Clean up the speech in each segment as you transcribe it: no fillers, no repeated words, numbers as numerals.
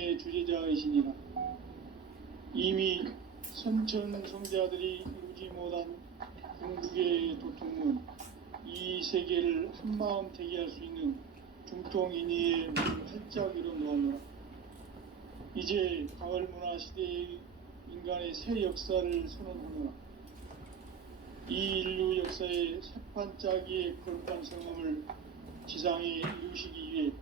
주제자이시니라. 이미 선천 성자들이 이루지 못한 궁극의 도통은 이 세계를 한마음 되게 할 수 있는 중통인의의 문을 활짝 열어놓았노라. 이제 가을 문화 시대의 인간의 새 역사를 선언하노라. 이 인류 역사의 새판짜기의 거룩한 성함을 지상에 이루시기 위해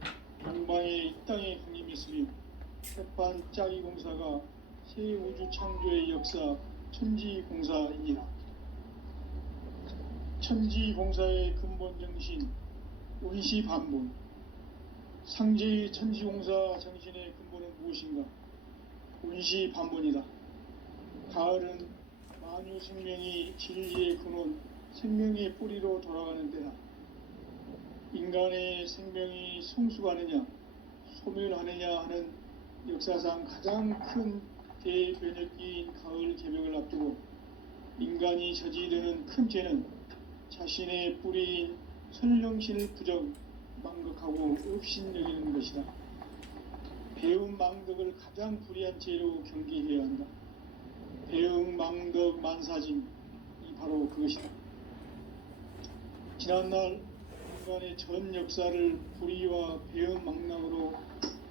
동방의 이 땅에 강림했으며 새판짜기 공사가 새 우주 창조의 역사 천지공사이니라. 천지공사의 근본 정신 운시반본. 상제의 천지공사 정신의 근본은 무엇인가? 운시반본이다. 가을은 만유 생명이 진리의 근원, 생명의 뿌리로 돌아가는 때다. 인간의 생명이 성숙하느냐 소멸하느냐 하는 역사상 가장 큰 대변혁기인 가을 개벽을 앞두고 인간이 저지르는 큰 죄는 자신의 뿌리인 설령신을 부정 망극하고 업신여기는 것이다. 배움 망덕을 가장 불의한 죄로 경계해야 한다. 배움 망덕 만사진, 이 바로 그것이다. 지난날 인간의 전 역사를 불의와 배움 망락으로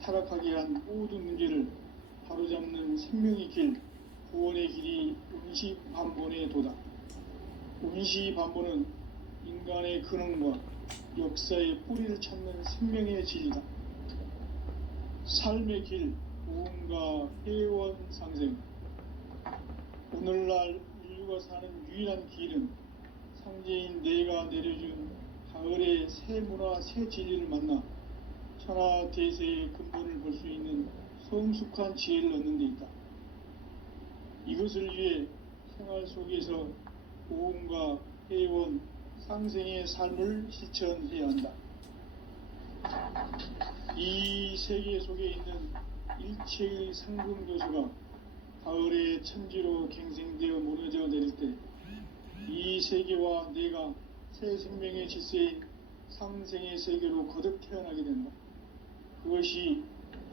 타락하게 한 모든 문제를 바로잡는 생명의 길, 구원의 길이 운시반본의 도다. 운시반본은 인간의 근원과 역사의 뿌리를 찾는 생명의 진리다. 삶의 길, 보험과 회원 상생. 오늘날 인류가 사는 유일한 길은 상제인 내가 내려준 가을의 새 문화, 새 진리를 만나 천하 대세의 근본을 볼 수 있는 성숙한 지혜를 얻는 데 있다. 이것을 위해 생활 속에서 보험과 회원, 상생의 삶을 실천해야 한다. 이 세계 속에 있는 일체의 상금 교수가 가을의 천지로 갱생되어 무너져 내릴 때 이 세계와 내가 새 생명의 질서인 상생의 세계로 거듭 태어나게 된다. 그것이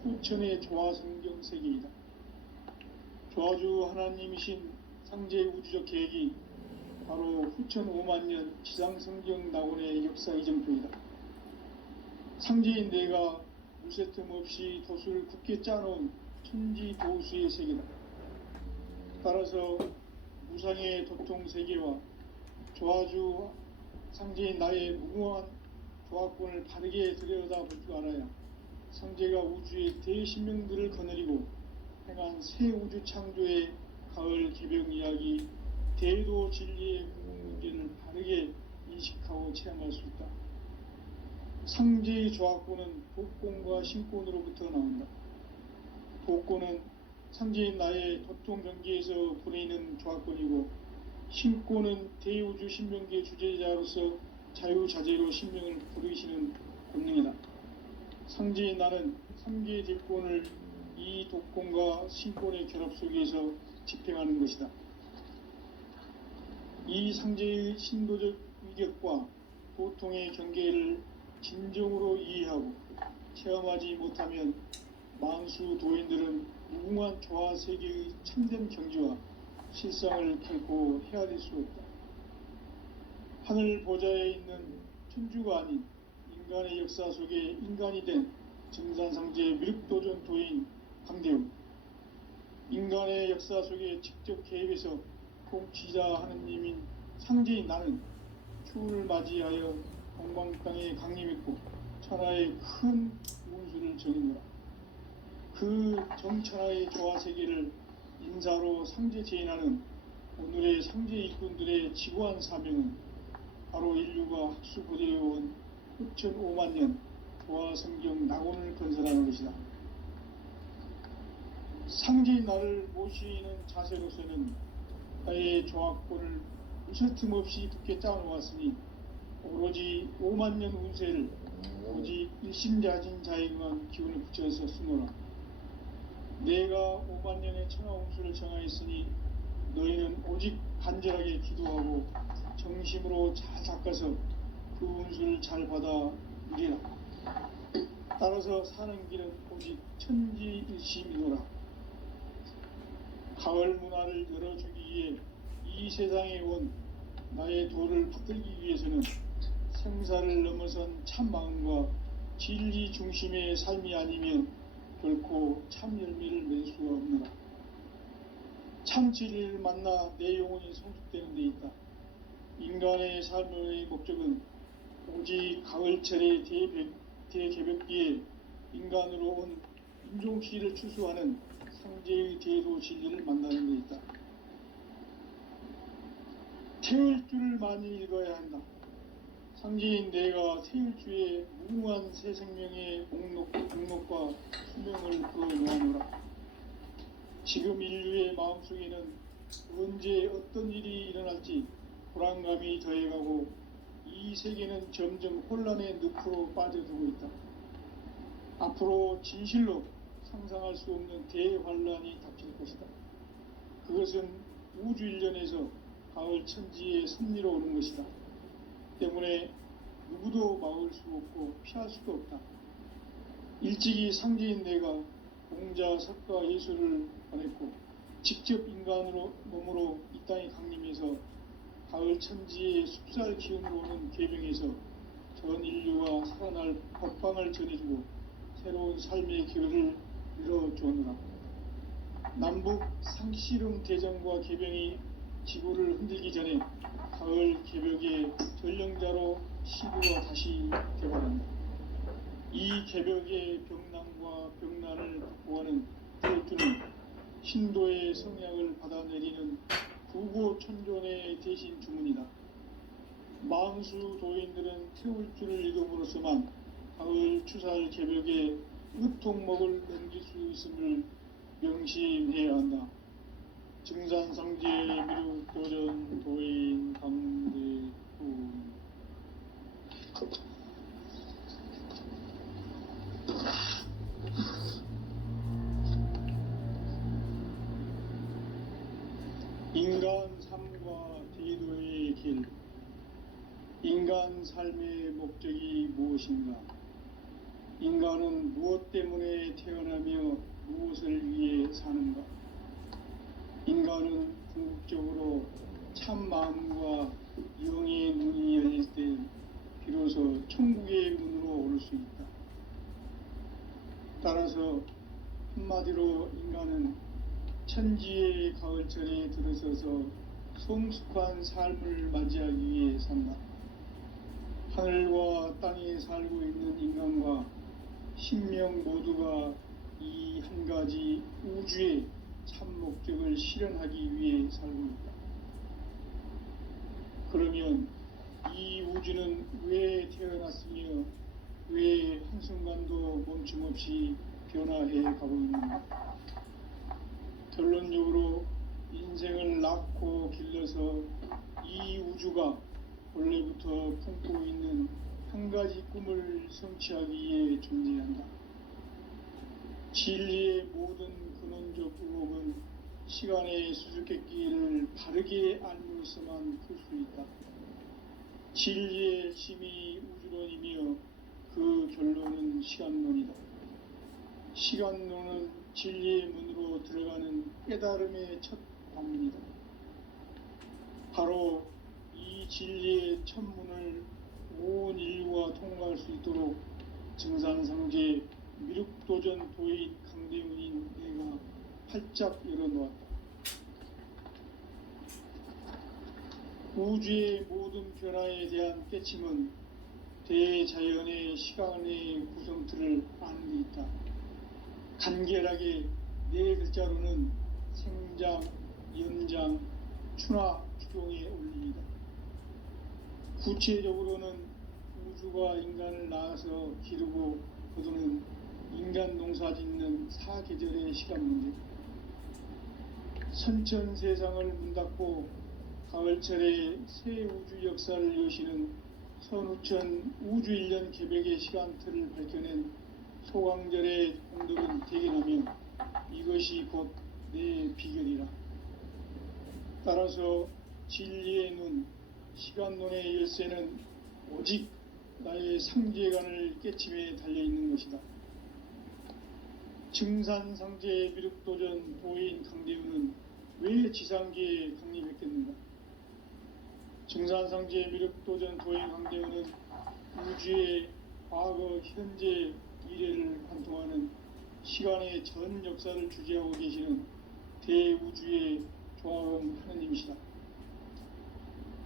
후천의 조화성경 세계이다. 조화주 하나님이신 상제 우주적 계획이 바로 후천 5만년 지상성경 낙원의 역사 이정표이다. 상제인 내가 무쇠 틈 없이 도수를 굳게 짜놓은 천지도수의 세계다. 따라서 무상의 도통세계와 조화주 상제인 나의 무궁한 조화권을 바르게 들여다볼 줄 알아야 상제가 우주의 대신명들을 거느리고 행한 새 우주 창조의 가을 개벽 이야기, 대도 진리의 궁극 문제를 바르게 인식하고 체험할 수 있다. 상제의 조화권은 도권과 신권으로부터 나온다. 도권은 상제인 나의 도통 경계에서 보내는 조화권이고, 신권은 대우주 신명계 주제자로서 자유자재로 신명을 부르시는 권능이다. 상제인 나는 3개의 딜권을 이 도권과 신권의 결합 속에서 집행하는 것이다. 이 상제의 신도적 위격과 도통의 경계를 진정으로 이해하고 체험하지 못하면 만수 도인들은 무궁한 조화세계의 참된 경지와 실상을 결코 헤아릴 수 없다. 하늘 보좌에 있는 천주가 아닌 인간의 역사 속에 인간이 된 증산상제 미륵도전 도인 강대웅. 인간의 역사 속에 직접 개입해서 통치자 하느님인 상제인 나는 추운을 맞이하여 동방 땅에 강림했고 천하의 큰 운수를 정했노라. 그 정천하의 조화세계를 인사로 상제 제인하는 오늘의 상제 일꾼들의 지구한 사명은 바로 인류가 학수고대해온 후천 5만년 조화성경 낙원을 건설하는 것이다. 상제인 나를 모시는 자세로서는 나의 조화권을 무쇠틈 없이 굳게 짜놓았으니 오로지 5만년 운세를 오직 일심자진 자에 응한 기운을 붙여서 쓰노라. 내가 5만년의 천하 운수를 정하였으니 너희는 오직 간절하게 기도하고 정심으로 잘 닦아서 그 운수를 잘 받아 누리라. 따라서 사는 길은 오직 천지일심이노라. 가을 문화를 열어주기 위해 이 세상에 온 나의 도를 붙들기 위해서는 생사를 넘어선 참 마음과 진리 중심의 삶이 아니면 결코 참 열매를 맺을 수가 없노라. 참 진리를 만나 내 영혼이 성숙되는 데 있다. 인간의 삶의 목적은 오직 가을철의 대개벽기에 인간으로 온 인종시를 추수하는 상제의 대도 진리를 만나는 데 있다. 태일주를 많이 읽어야 한다. 상제인 내가 태일주의 무궁한 새 생명의 목록과 수명을 불어놓아노라. 지금 인류의 마음속에는 언제 어떤 일이 일어날지 불안감이 더해가고 이 세계는 점점 혼란의 늪으로 빠져들고 있다. 앞으로 진실로 상상할 수 없는 대환란이 닥칠 것이다. 그것은 우주 일련에서 가을 천지의 섭리로 오는 것이다. 때문에 누구도 막을 수 없고 피할 수도 없다. 일찍이 상제인 내가 공자, 석가, 예수를 보냈고 직접 인간으로 몸으로 이 땅에 강림해서 가을 천지의 숲살 기운으로 오는 계명에서 전 인류가 살아날 법방을 전해주고 새로운 삶의 기회를 열어주었노라. 남북 상씨름 대전과 계병이 지구를 흔들기 전에 가을 개벽의 전령자로 시구가 다시 개발한다. 이 개벽의 병난과 병난을 극복하는 태일주는 신도의 성향을 받아내리는 구고천존의 대신 주문이다. 망수 도인들은 태일주를 읽음으로써만 가을 추살 개벽의 으통목을 넘길 수 있음을 명심해야 한다. 증산상제 미륵도전 도인 강대구. 인간 삶과 대도의 길. 인간 삶의 목적이 무엇인가? 인간은 무엇 때문에 태어나며 무엇을 위해 사는가? 인간은 궁극적으로 참 마음과 영의 눈이 열릴 때 비로소 천국의 문으로 오를 수 있다. 따라서 한마디로 인간은 천지의 가을철에 들어서서 성숙한 삶을 맞이하기 위해 산다. 하늘과 땅에 살고 있는 인간과 신명 모두가 이 한 가지 우주의 참 목적을 실현하기 위해 살고 있다. 그러면 이 우주는 왜 태어났으며 왜 한순간도 멈춤없이 변화해 가고 있는가? 결론적으로 인생을 낳고 길러서 이 우주가 원래부터 품고 있는 한 가지 꿈을 성취하기 위해 존재한다. 진리의 모든 근원적 의혹은 시간의 수수께끼를 바르게 알므로서만 풀 수 있다. 진리의 힘이 우주론이며 그 결론은 시간론이다. 시간론은 진리의 문으로 들어가는 깨달음의 첫 방문이다. 바로 이 진리의 첫 문을 온 인류가 통과할 수 있도록 증산상제 미륵도전 도인 강대훈인 내가 활짝 열어놓았다. 우주의 모든 변화에 대한 깨침은 대자연의 시간의 구성틀을 아는 데 있다. 간결하게 네 글자로는 생장, 연장, 추나 추종의 원리이다. 구체적으로는 우주가 인간을 낳아서 기르고 거두는 인간 농사 짓는 사계절의 시간 문제. 선천 세상을 문 닫고 가을철에 새 우주 역사를 여시는 선우천 우주 1년 개벽의 시간틀을 밝혀낸 소강절의 공덕은 대견하며 이것이 곧 내 비결이라. 따라서 진리의 눈, 시간론의 열쇠는 오직 나의 상제관을 깨침에 달려있는 것이다. 증산상제 미륵도전 도인 강대우는 왜 지상계에 강림했겠는가? 증산상제 미륵도전 도인 강대우는 우주의 과거, 현재, 미래를 관통하는 시간의 전 역사를 주재하고 계시는 대우주의 조화음 하느님이시다.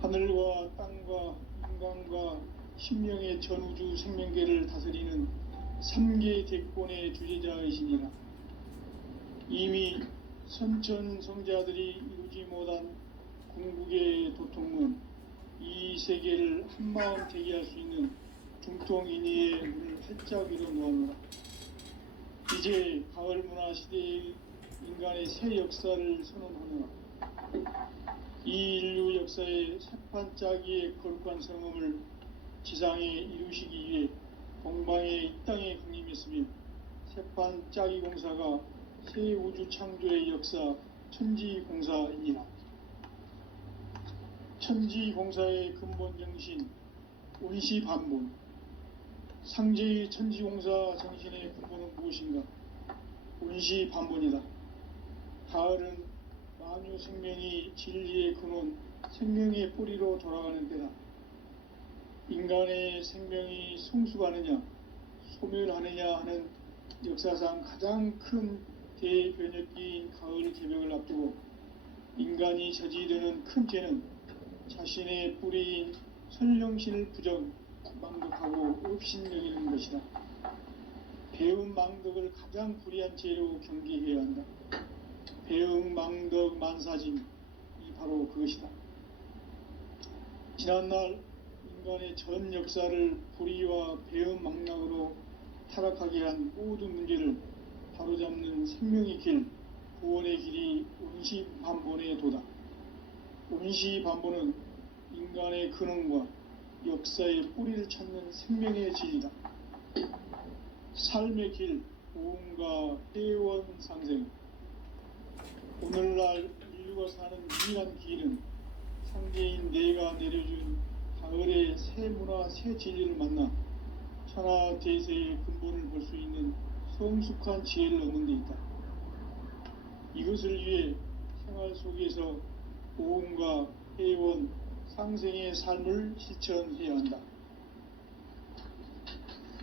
하늘과 땅과 인간과 신명의 전우주 생명계를 다스리는 3계 대권의 주재자이시니라. 이미 선천성자들이 이루지 못한 궁극의 도통문, 이 세계를 한마음 되게 할 수 있는 중통인의의 문을 활짝 열어 놓았노라. 이제 가을 문화 시대의 인간의 새 역사를 선언하노라. 이 인류 역사의 새판짜기의 거룩한 성음을 지상에 이루시기 위해 동방의 이 땅에 강림했으며 새판짜기 공사가 새 우주 창조의 역사 천지공사이니라. 천지공사의 근본 정신 운시반본. 상제의 천지공사 정신의 근본은 무엇인가? 운시반본이다. 가을은 만유 생명이 진리의 근원, 생명의 뿌리로 돌아가는 때다. 인간의 생명이 성숙하느냐, 소멸하느냐 하는 역사상 가장 큰 대변혁기인 가을 개벽을 앞두고 인간이 저지르는 큰 죄는 자신의 뿌리인 선령신을 망독하고 업신여기는 것이다. 배움 망덕을 가장 불의한 죄로 경계해야 한다. 배움 망덕 만사짐이 바로 그것이다. 지난날 인간의 전 역사를 불의와 배움 망락으로 타락하게 한 모든 문제를 바로잡는 생명의 길, 구원의 길이 운시반본의 도다. 운시반본은 인간의 근원과 역사의 뿌리를 찾는 생명의 진리다. 삶의 길, 보험과 회원 상생. 오늘날 인류가 사는 유일한 길은 상제인 내가 내려준 가을의 새 문화, 새 진리를 만나 천하 대세의 근본을 볼 수 있는 성숙한 지혜를 얻는 데 있다. 이것을 위해 생활 속에서 보험과 회원, 상생의 삶을 실천해야 한다.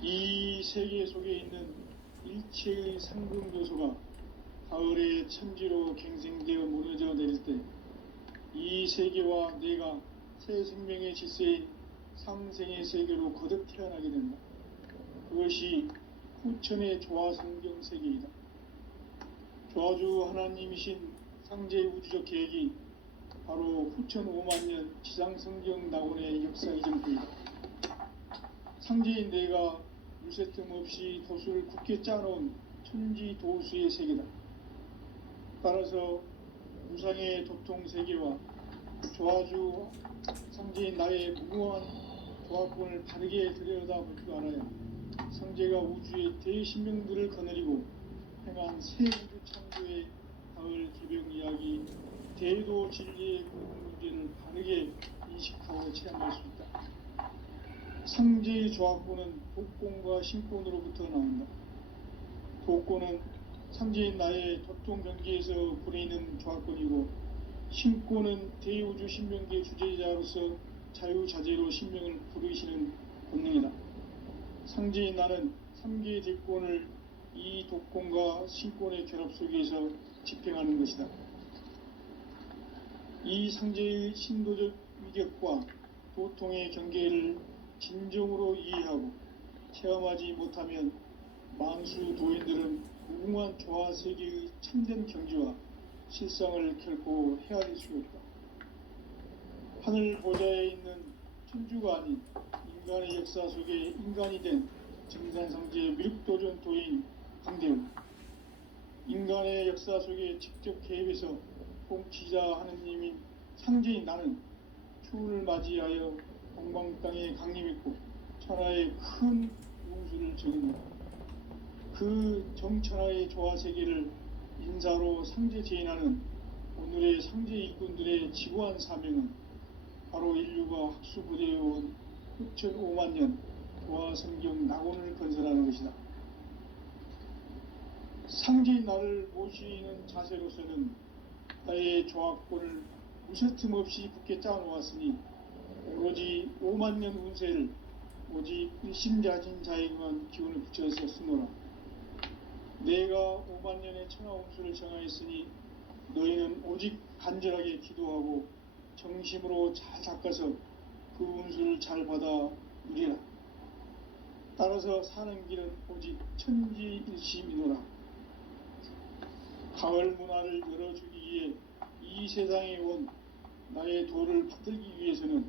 이 세계 속에 있는 일체의 상금교소가 가을의 천지로 갱생되어 무너져 내릴 때 이 세계와 내가 새 생명의 질서인 상생의 세계로 거듭 태어나게 된다. 그것이 후천의 조화성경 세계이다. 조화주 하나님이신 상제의 우주적 계획이 바로 후천 5만년 지상성경 낙원의 역사 이전부이다. 상제인 내가 물새틈 없이 도수를 굳게 짜놓은 천지도수의 세계다. 따라서 무상의 도통세계와 조화주 상제인 나의 무궁한 조화권을 바르게 들여다볼 줄 알아야 상제가 우주의 대신명들을 거느리고 행한 새 우주 창조의 가을 개벽 이야기, 대도 진리의 문제를 바르게 인식하고 체험할 수 있다. 상제의 조화권은 독권과 신권으로부터 나온다. 독권은 상제인 나의 도통 경계에서 부리는 조화권이고, 신권은 대우주 신명계 주제자로서 자유자재로 신명을 부르시는 본능이다. 상제인 나는 3계 대권을 이 독권과 신권의 결합 속에서 집행하는 것이다. 이 상제의 신도적 위격과 도통의 경계를 진정으로 이해하고 체험하지 못하면 만수 도인들은 무궁한 조화세계의 참된 경지와 실상을 결코 헤아릴 수 없다. 하늘 보좌에 있는 천주가 아닌 인간의 역사 속에 인간이 된 증산상제 미륵도전 도인 강대우. 인간의 역사 속에 직접 개입해서 통치자 하느님인 상제인 나는 추운을 맞이하여 동방 땅에 강림했고 천하의 큰 용수를 적은다. 그 정천하의 조화세계를 인사로 상제 제인하는 오늘의 상제 일꾼들의 지구한 사명은 바로 인류가 학수부대해온 후천 5만년 조화성경 낙원을 건설하는 것이다. 상제인 나를 모시는 자세로서는 나의 조합권을 무쇠틈 없이 굳게 짜놓았으니 오로지 5만 년 운세를 오직 일심자진 자에게만 기운을 붙여서 쓰노라. 내가 5만 년의 천하 운수를 정하였으니 너희는 오직 간절하게 기도하고 정심으로 잘 닦아서 그 운수를 잘 받아 누리라. 따라서 사는 길은 오직 천지일심이노라. 가을 문화를 열어주기 위해 이 세상에 온 나의 도를 받들기 위해서는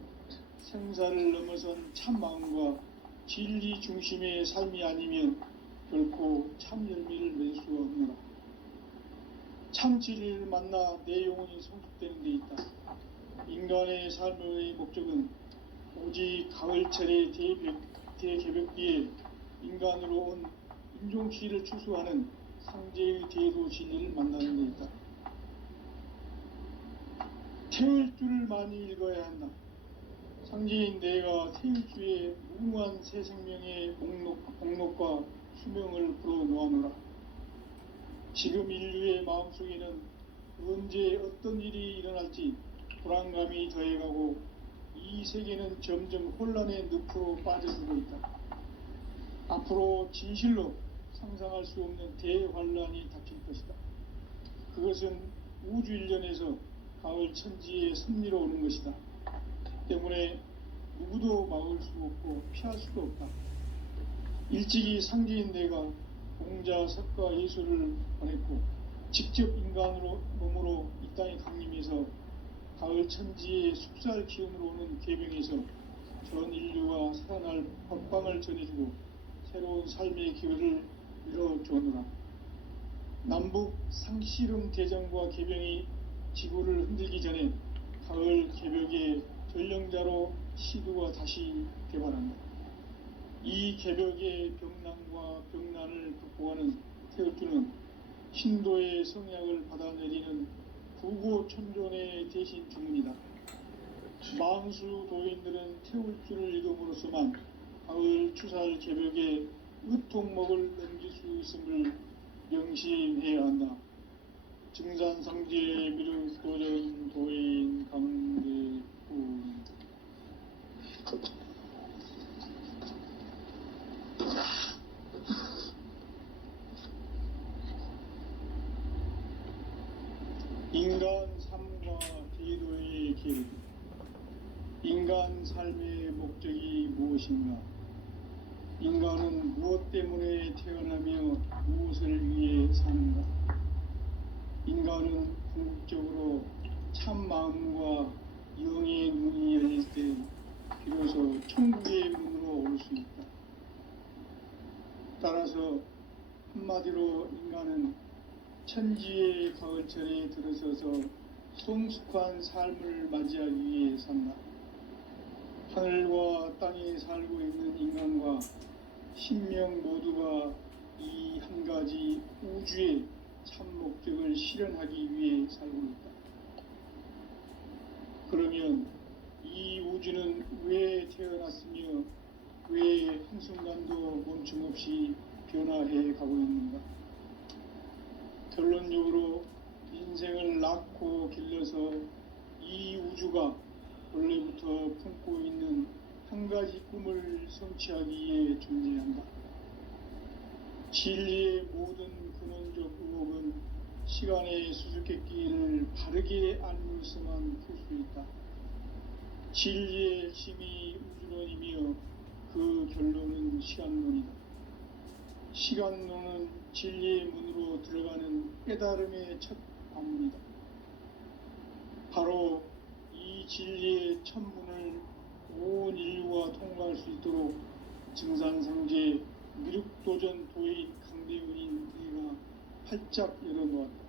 생사를 넘어선 참마음과 진리 중심의 삶이 아니면 결코 참 열매를 맺을 수가 없노라. 참 진리를 만나 내 영혼이 성숙되는 데 있다. 인간의 삶의 목적은 오직 가을철의 대개벽기에 인간으로 온 인종치를 추수하는 상제의 대도 진리를 만나는 데 있다. 태울 줄을 많이 읽어야 한다. 상제인 내가 태울 주의 무궁한 새 생명의 목록과 수명을 불어놓아노라. 지금 인류의 마음속에는 언제 어떤 일이 일어날지 불안감이 더해가고 이 세계는 점점 혼란의 늪으로 빠져들고 있다. 앞으로 진실로 상상할 수 없는 대환란이 닥칠 것이다. 그것은 우주 일련에서 가을 천지의 섭리로 오는 것이다. 때문에 누구도 막을 수 없고 피할 수도 없다. 일찍이 상제인 내가 공자, 석가, 예수를 보냈고 직접 인간으로 몸으로 이 땅에 강림해서 가을 천지의 숙살 기운으로 오는 계명에서 전 인류가 살아날 법방을 전해주고 새로운 삶의 기회를 이뤄주노라. 남북 상씨름 대전과 개병이 지구를 흔들기 전에 가을 개벽의 전령자로 시두가 다시 개발한다. 이 개벽의 병난과 병난을 극복하는 태울주는 신도의 성약을 받아내리는 구고천존의 대신 주문이다. 망수 도인들은 태울주를 읽음으로써만 가을 추살 개벽에 으통목을 넘길 수 있음을 명심해야 한다. 증산상제 미륵도전 도인 강대구. 인간 삶과 제도의 길. 인간 삶의 목적이 무엇인가? 인간은 무엇 때문에 태어나며 무엇을 위해 사는가? 인간은 궁극적으로 참 마음과 영의 문이 열릴 때 비로소 천국의 문으로 올 수 있다. 따라서 한마디로 인간은 천지의 가을철에 들어서서 성숙한 삶을 맞이하기 위해 산다. 하늘과 땅에 살고 있는 인간과 신명 모두가 이 한 가지 우주의 참 목적을 실현하기 위해 살고 있다. 그러면 이 우주는 왜 태어났으며 왜 한순간도 멈춤없이 변화해 가고 있는가? 결론적으로 인생을 낳고 길러서 이 우주가 원래부터 품고 있는 한 가지 꿈을 성취하기 위해 존재한다. 진리의 모든 근원적 의혹은 시간의 수수께끼를 바르게 알므로서만 풀 수 있다. 진리의 핵심이 우주론이며 그 결론은 시간론이다. 시간론은 진리의 문으로 들어가는 깨달음의 첫 관문이다. 바로 이 진리의 첫 문을 온 인류가 통과할 수 있도록 증산상제 미륵도전 도인 강대훈인 네가 활짝 열어놓았다.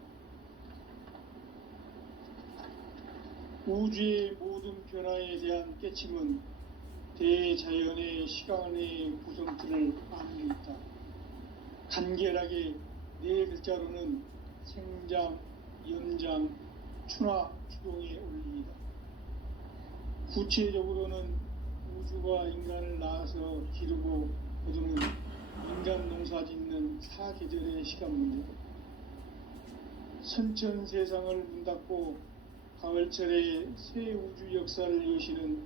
우주의 모든 변화에 대한 깨침은 대자연의 시간의 구성틀을 아는 데 있다. 간결하게 네 글자로는 생장, 연장, 추나, 추동의 원리이다. 구체적으로는 우주가 인간을 낳아서 기르고 거두는 인간 농사 짓는 사계절의 시간 문제다. 선천 세상을 문 닫고 가을철에 새 우주 역사를 여시는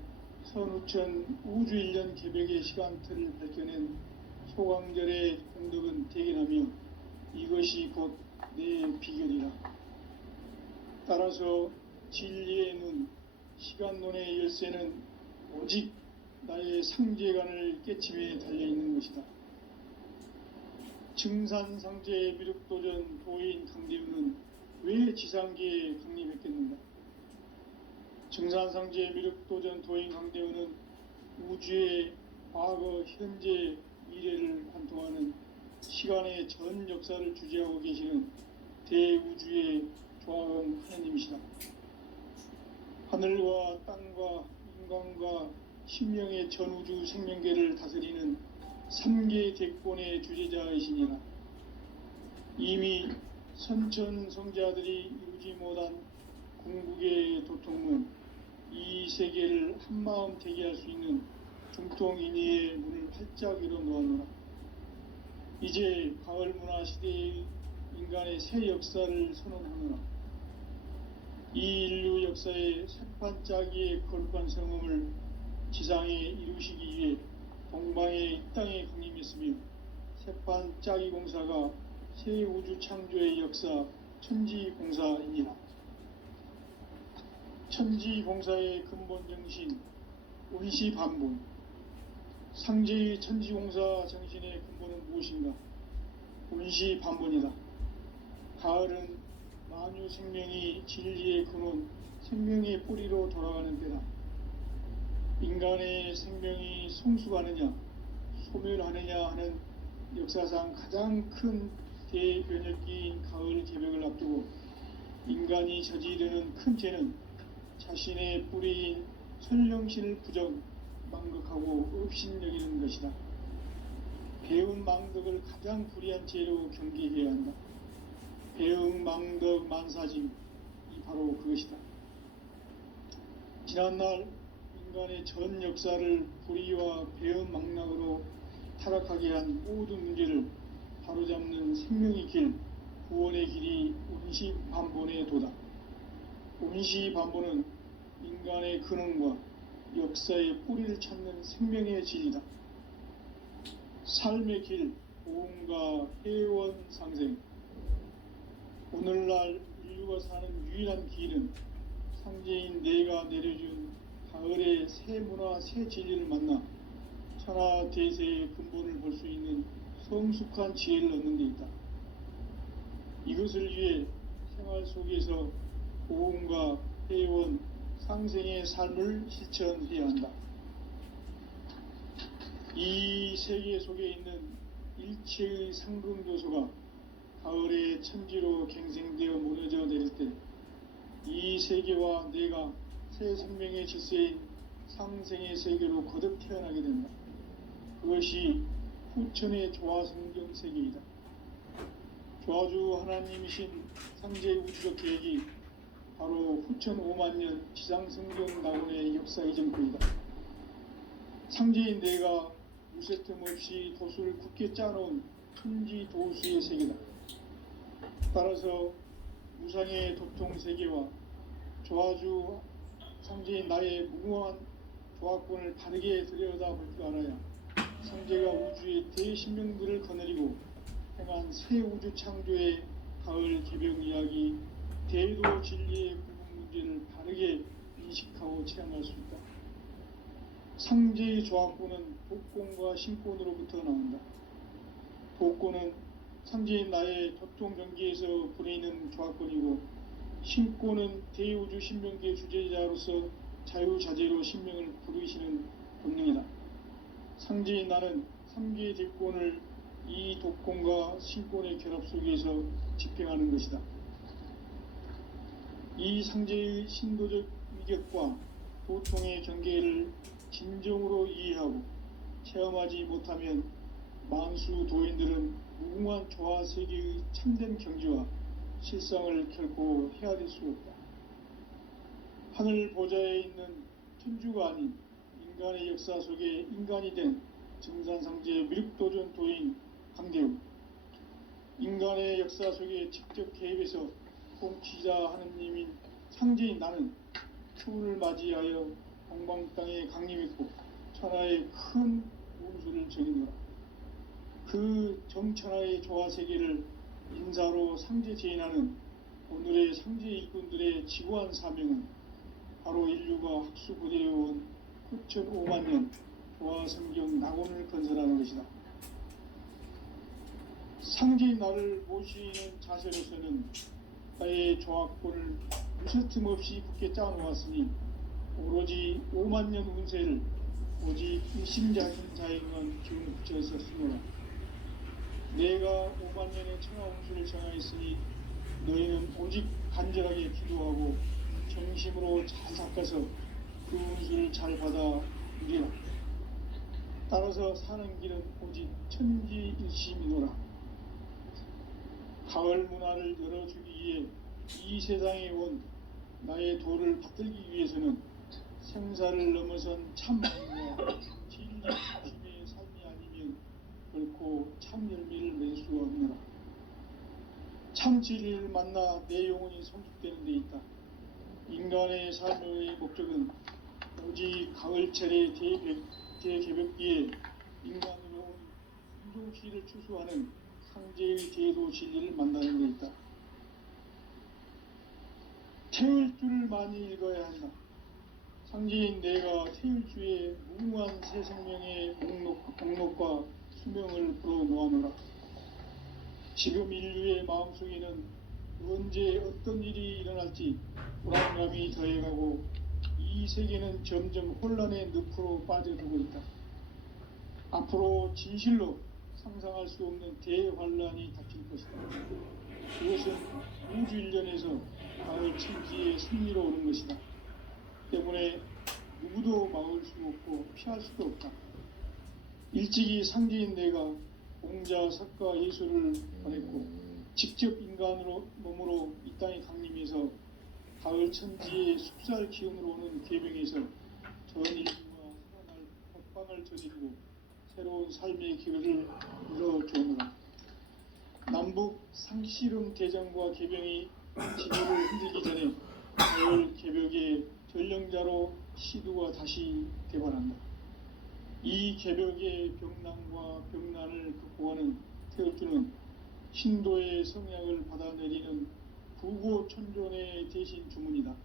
선우천 우주일년 개벽의 시간틀을 밝혀낸 소강절의 공덕은 대견하며 이것이 곧 내 비결이라. 따라서 진리의 눈, 시간론의 열쇠는 오직 나의 상제관을 깨침에 달려있는 것이다. 증산상제의 미륵도전 도인 강대우는 왜 지상계에 강림했겠는가? 증산상제의 미륵도전 도인 강대우는 우주의 과거, 현재, 미래를 관통하는 시간의 전 역사를 주재하고 계시는 대우주의 조화원 하나님이시다. 하늘과 땅과 인간과 신명의 전우주 생명계를 다스리는 3개 대권의 주제자이시니라. 이미 선천성자들이 이루지 못한 궁극의 도통은 이 세계를 한마음 되게 할 수 있는 중통인의의 문을 활짝 열어 놓았노라. 이제 가을 문화 시대의 인간의 새 역사를 선언하노라. 이 인류 역사의 새판짜기의 거룩한 성음을 지상에 이루시기 위해 동방의 이 땅에 강림했으며 새판짜기 공사가 새 우주 창조의 역사 천지공사이니라. 천지공사의 근본 정신 온시반본. 상제의 천지공사 정신의 근본은 무엇인가? 온시반본이다. 가을은 만유 생명이 진리의 근원, 생명의 뿌리로 돌아가는 때다. 인간의 생명이 성숙하느냐, 소멸하느냐 하는 역사상 가장 큰 대변혁기인 가을 개벽을 앞두고 인간이 저지르는 큰 죄는 자신의 뿌리인 선령신을 부정, 망극하고 업신여기는 것이다. 배운 망덕을 가장 불의한 죄로 경계해야 한다. 배응 망덕 만사짐이 바로 그것이다. 지난날 인간의 전 역사를 불의와 배응 망락으로 타락하게 한 모든 문제를 바로잡는 생명의 길, 구원의 길이 온시반본의 도다. 온시반본은 인간의 근원과 역사의 뿌리를 찾는 생명의 진리다. 삶의 길, 보험과 회원 상생. 오늘날 인류가 사는 유일한 길은 상제인 내가 내려준 가을의 새 문화, 새 진리를 만나 천하 대세의 근본을 볼 수 있는 성숙한 지혜를 얻는 데 있다. 이것을 위해 생활 속에서 보험과 회원, 상생의 삶을 실천해야 한다. 이 세계 속에 있는 일체의 상금교소가 가을의 천지로 갱생되어 무너져 내릴 때 이 세계와 내가 새 생명의 질서인 상생의 세계로 거듭 태어나게 된다. 그것이 후천의 조화성경 세계이다. 조화주 하나님이신 상제의 우주적 계획이 바로 후천 5만년 지상성경 낙원의 역사 이전권이다. 상제인 내가 무쇠틈 없이 도수를 굳게 짜놓은 천지 도수의 세계다. 따라서 무상의 도통 세계와 조화주 상제인 나의 무궁한 조화권을 바르게 들여다볼 줄 알아야 상제가 우주의 대신명들을 거느리고 행한 새 우주 창조의 가을 개벽 이야기, 대도 진리의 구분 문제를 바르게 인식하고 체험할 수 있다. 상제의 조화권은 복권과 신권으로부터 나온다. 복권은 상제인 나의 도통 경계에서 부리는 조화권이고, 신권은 대우주 신명계 주제자로서 자유자재로 신명을 부르시는 본능이다. 상제인 나는 3개의 대권을 이 독권과 신권의 결합 속에서 집행하는 것이다. 이 상제의 신도적 위격과 도통의 경계를 진정으로 이해하고 체험하지 못하면 만수 도인들은 무궁한 조화 세계의 참된 경지와 실상을 결코 헤아릴 수 없다. 하늘 보좌에 있는 천주가 아닌 인간의 역사 속에 인간이 된 증산상제의 미륵도전 도인 강대우, 인간의 역사 속에 직접 개입해서 통치자 하느님인 상제인 나는 추운을 맞이하여 동방 땅에 강림했고 천하의 큰 운수를 정했노라. 그 정천하의 조화 세계를 인사로 상제 제인하는 오늘의 상제 일꾼들의 지구한 사명은 바로 인류가 학수고대해온 9,500만 년 조화 성경 낙원을 건설하는 것이다. 상제인 나를 모시는 자세로서는 나의 조합권을 무서틈 없이 굳게 짜놓았으니 오로지 5만 년 운세를 오직 일심자인 자에게만 기운을 붙여서 쓰노라. 내가 5만 년의 천하 운수를 정하였으니 너희는 오직 간절하게 기도하고 정심으로 잘 닦아서 그 운수를 잘 받아 누리라. 따라서 사는 길은 오직 천지일심이노라. 가을 문화를 열어주기 위해 이 세상에 온 나의 도를 받들기 위해서는 생사를 넘어선 참마음과 진리 중심의 삶이 아니면 결코 참 열매를 맺을 수가 없노라. 참 진리를 만나 내 영혼이 성숙되는 데 있다. 인간의 삶의 목적은 오직 가을철의 대개벽기에 인간으로 온 인종시를 추수하는 상제의 제도 진리를 만나는 데 있다. 태울 줄을 많이 읽어야 한다. 상제인 내가 태울 주의 무궁한 새 생명의 목록과 수명을 풀어놓아노라. 지금 인류의 마음속에는 언제 어떤 일이 일어날지 불안감이 더해가고 이 세계는 점점 혼란의 늪으로 빠져들고 있다. 앞으로 진실로 상상할 수 없는 대환란이 닥칠 것이다. 그것은 우주 일련에서 가을 천지의 승리로 오는 것이다. 때문에 누구도 막을 수 없고 피할 수도 없다. 일찍이 상제인 내가 공자, 석가, 예수를 보냈고 직접 인간으로 몸으로 이 땅에 강림해서 가을 천지의 숲살 기운으로 오는 계명에서 전 인류가 살아날 법방을 저지르고 새로운 삶의 기회를 눌러주오노라. 남북 상씨름 대전과 개병이 지도를 흔들기 전에 가을 개벽의 전령자로 시두가 다시 개발한다. 이 개벽의 병난과 병난을 극복하는 태울주는 신도의 성약을 받아내리는 부고천존의 대신 주문이다.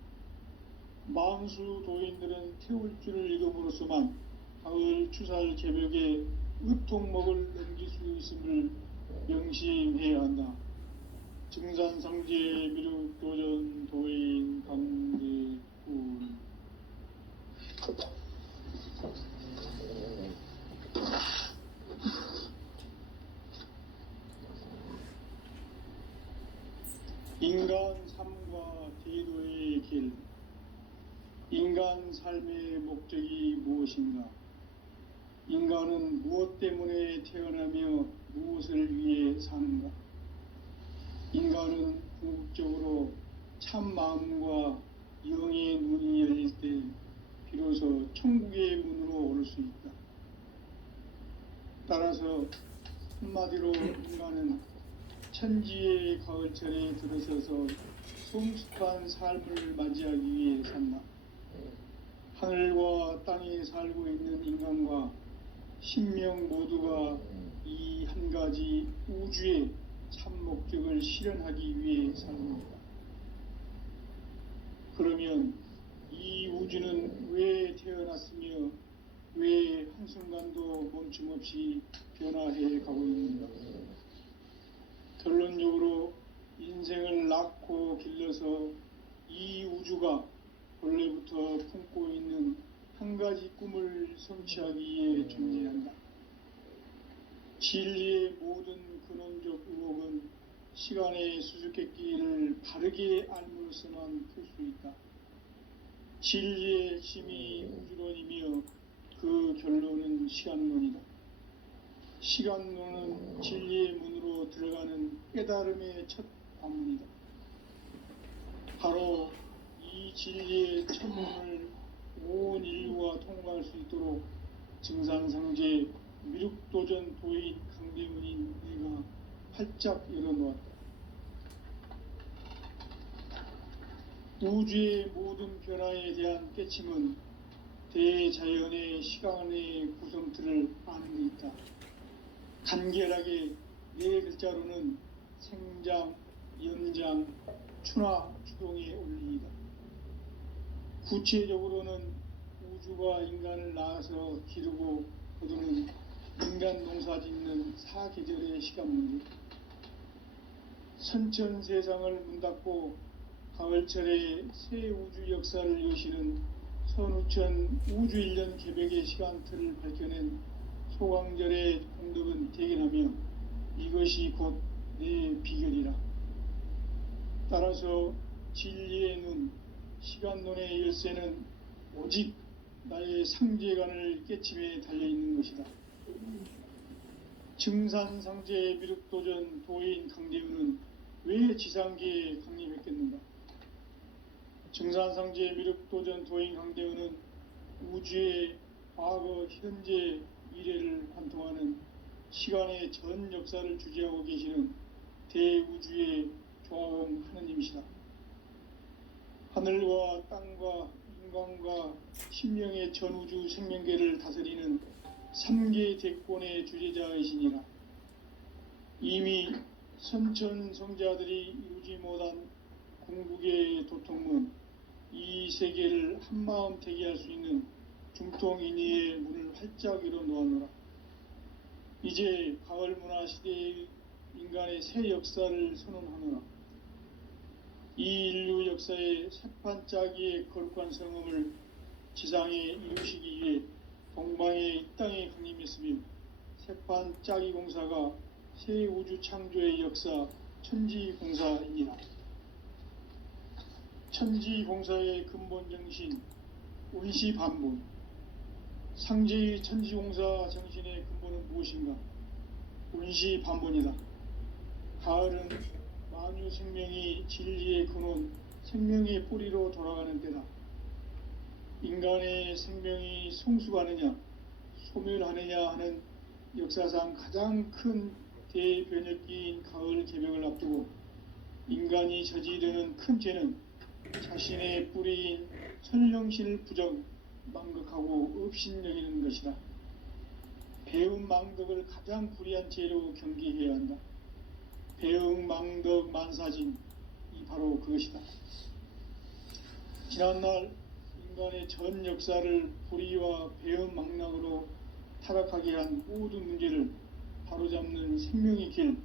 망수 도인들은 태울주를 읽음으로써만 가을 추살 개벽에 의통목을 넘길 수 있음을 명심해야 한다. 증산상제 미륵도전 도인 강대군. 인간 삶과 제도의 길. 인간 삶의 목적이 무엇인가? 인간은 무엇 때문에 태어나며 무엇을 위해 사는가? 인간은 궁극적으로 참 마음과 영의 눈이 열릴 때 비로소 천국의 문으로 오를 수 있다. 따라서 한마디로 인간은 천지의 가을철에 들어서서 성숙한 삶을 맞이하기 위해 산다. 하늘과 땅에 살고 있는 인간과 신명 모두가 이 한 가지 우주의 참 목적을 실현하기 위해 삽니다. 그러면 이 우주는 왜 태어났으며 왜 한순간도 멈춤없이 변화해 가고 있는가? 결론적으로 인생을 낳고 길러서 이 우주가 본래부터 품고 있는 한 가지 꿈을 성취하기 위해 존재한다. 진리의 모든 근원적 의혹은 시간의 수수께끼를 바르게 알므로서만 풀 수 있다. 진리의 핵심이 우주론이며 그 결론은 시간론이다. 시간론은 진리의 문으로 들어가는 깨달음의 첫 관문이다. 바로 이 진리의 첫 문을 온 인류가 통과할 수 있도록 증산상제 미륵도전 도인 강대문인 내가 활짝 열어놓았다. 우주의 모든 변화에 대한 깨침은 대자연의 시간의 구성틀을 아는 데 있다. 간결하게 네 글자로는 생장, 연장, 추나 추동의 원리이다. 구체적으로는 우주가 인간을 낳아서 기르고 거두는 인간 농사 짓는 사계절의 시간 문제, 선천 세상을 문닫고 가을철에 새 우주 역사를 여시는 선우천 우주 1년 개벽의 시간틀을 밝혀낸 소강절의 공덕은 대견하며 이것이 곧 내 비결이라. 따라서 진리의 눈, 시간론의 열쇠는 오직 나의 상제관을 깨침에 달려있는 것이다. 증산상제 미륵도전 도인 강대우는 왜 지상계에 강림했겠는가? 증산상제 미륵도전 도인 강대우는 우주의 과거, 현재, 미래를 관통하는 시간의 전 역사를 주재하고 계시는 대우주의 조화원 하느님이시다. 하늘과 땅과 인간과 신명의 전우주 생명계를 다스리는 3계 대권의 주재자이시니라. 이미 선천성자들이 이루지 못한 궁극의 도통문, 이 세계를 한마음 대기할 수 있는 중통인의의 문을 활짝 열어 놓았노라. 이제 가을 문화 시대의 인간의 새 역사를 선언하노라. 이 인류 역사의 새판짜기의 거룩한 성음을 지상에 이루시기 위해 동방의 이 땅에 강림했으며 새판짜기 공사가 새 우주 창조의 역사 천지공사이니라. 천지공사의 근본 정신 운시반본, 상제의 천지공사 정신의 근본은 무엇인가? 운시반본이다. 가을은 만유 생명이 진리의 근원, 생명의 뿌리로 돌아가는 때다. 인간의 생명이 성숙하느냐, 소멸하느냐 하는 역사상 가장 큰 대변혁기인 가을 개벽을 앞두고 인간이 저지르는 큰 죄는 자신의 뿌리인 선령신을 부정, 망극하고 업신여기는 것이다. 배움 망덕을 가장 불의한 죄로 경계해야 한다. 배움 망덕 만사진, 이 바로 그것이다. 지난날 인간의 전 역사를 불의와 배움 망락으로 타락하게 한 모든 문제를 바로잡는 생명의 길,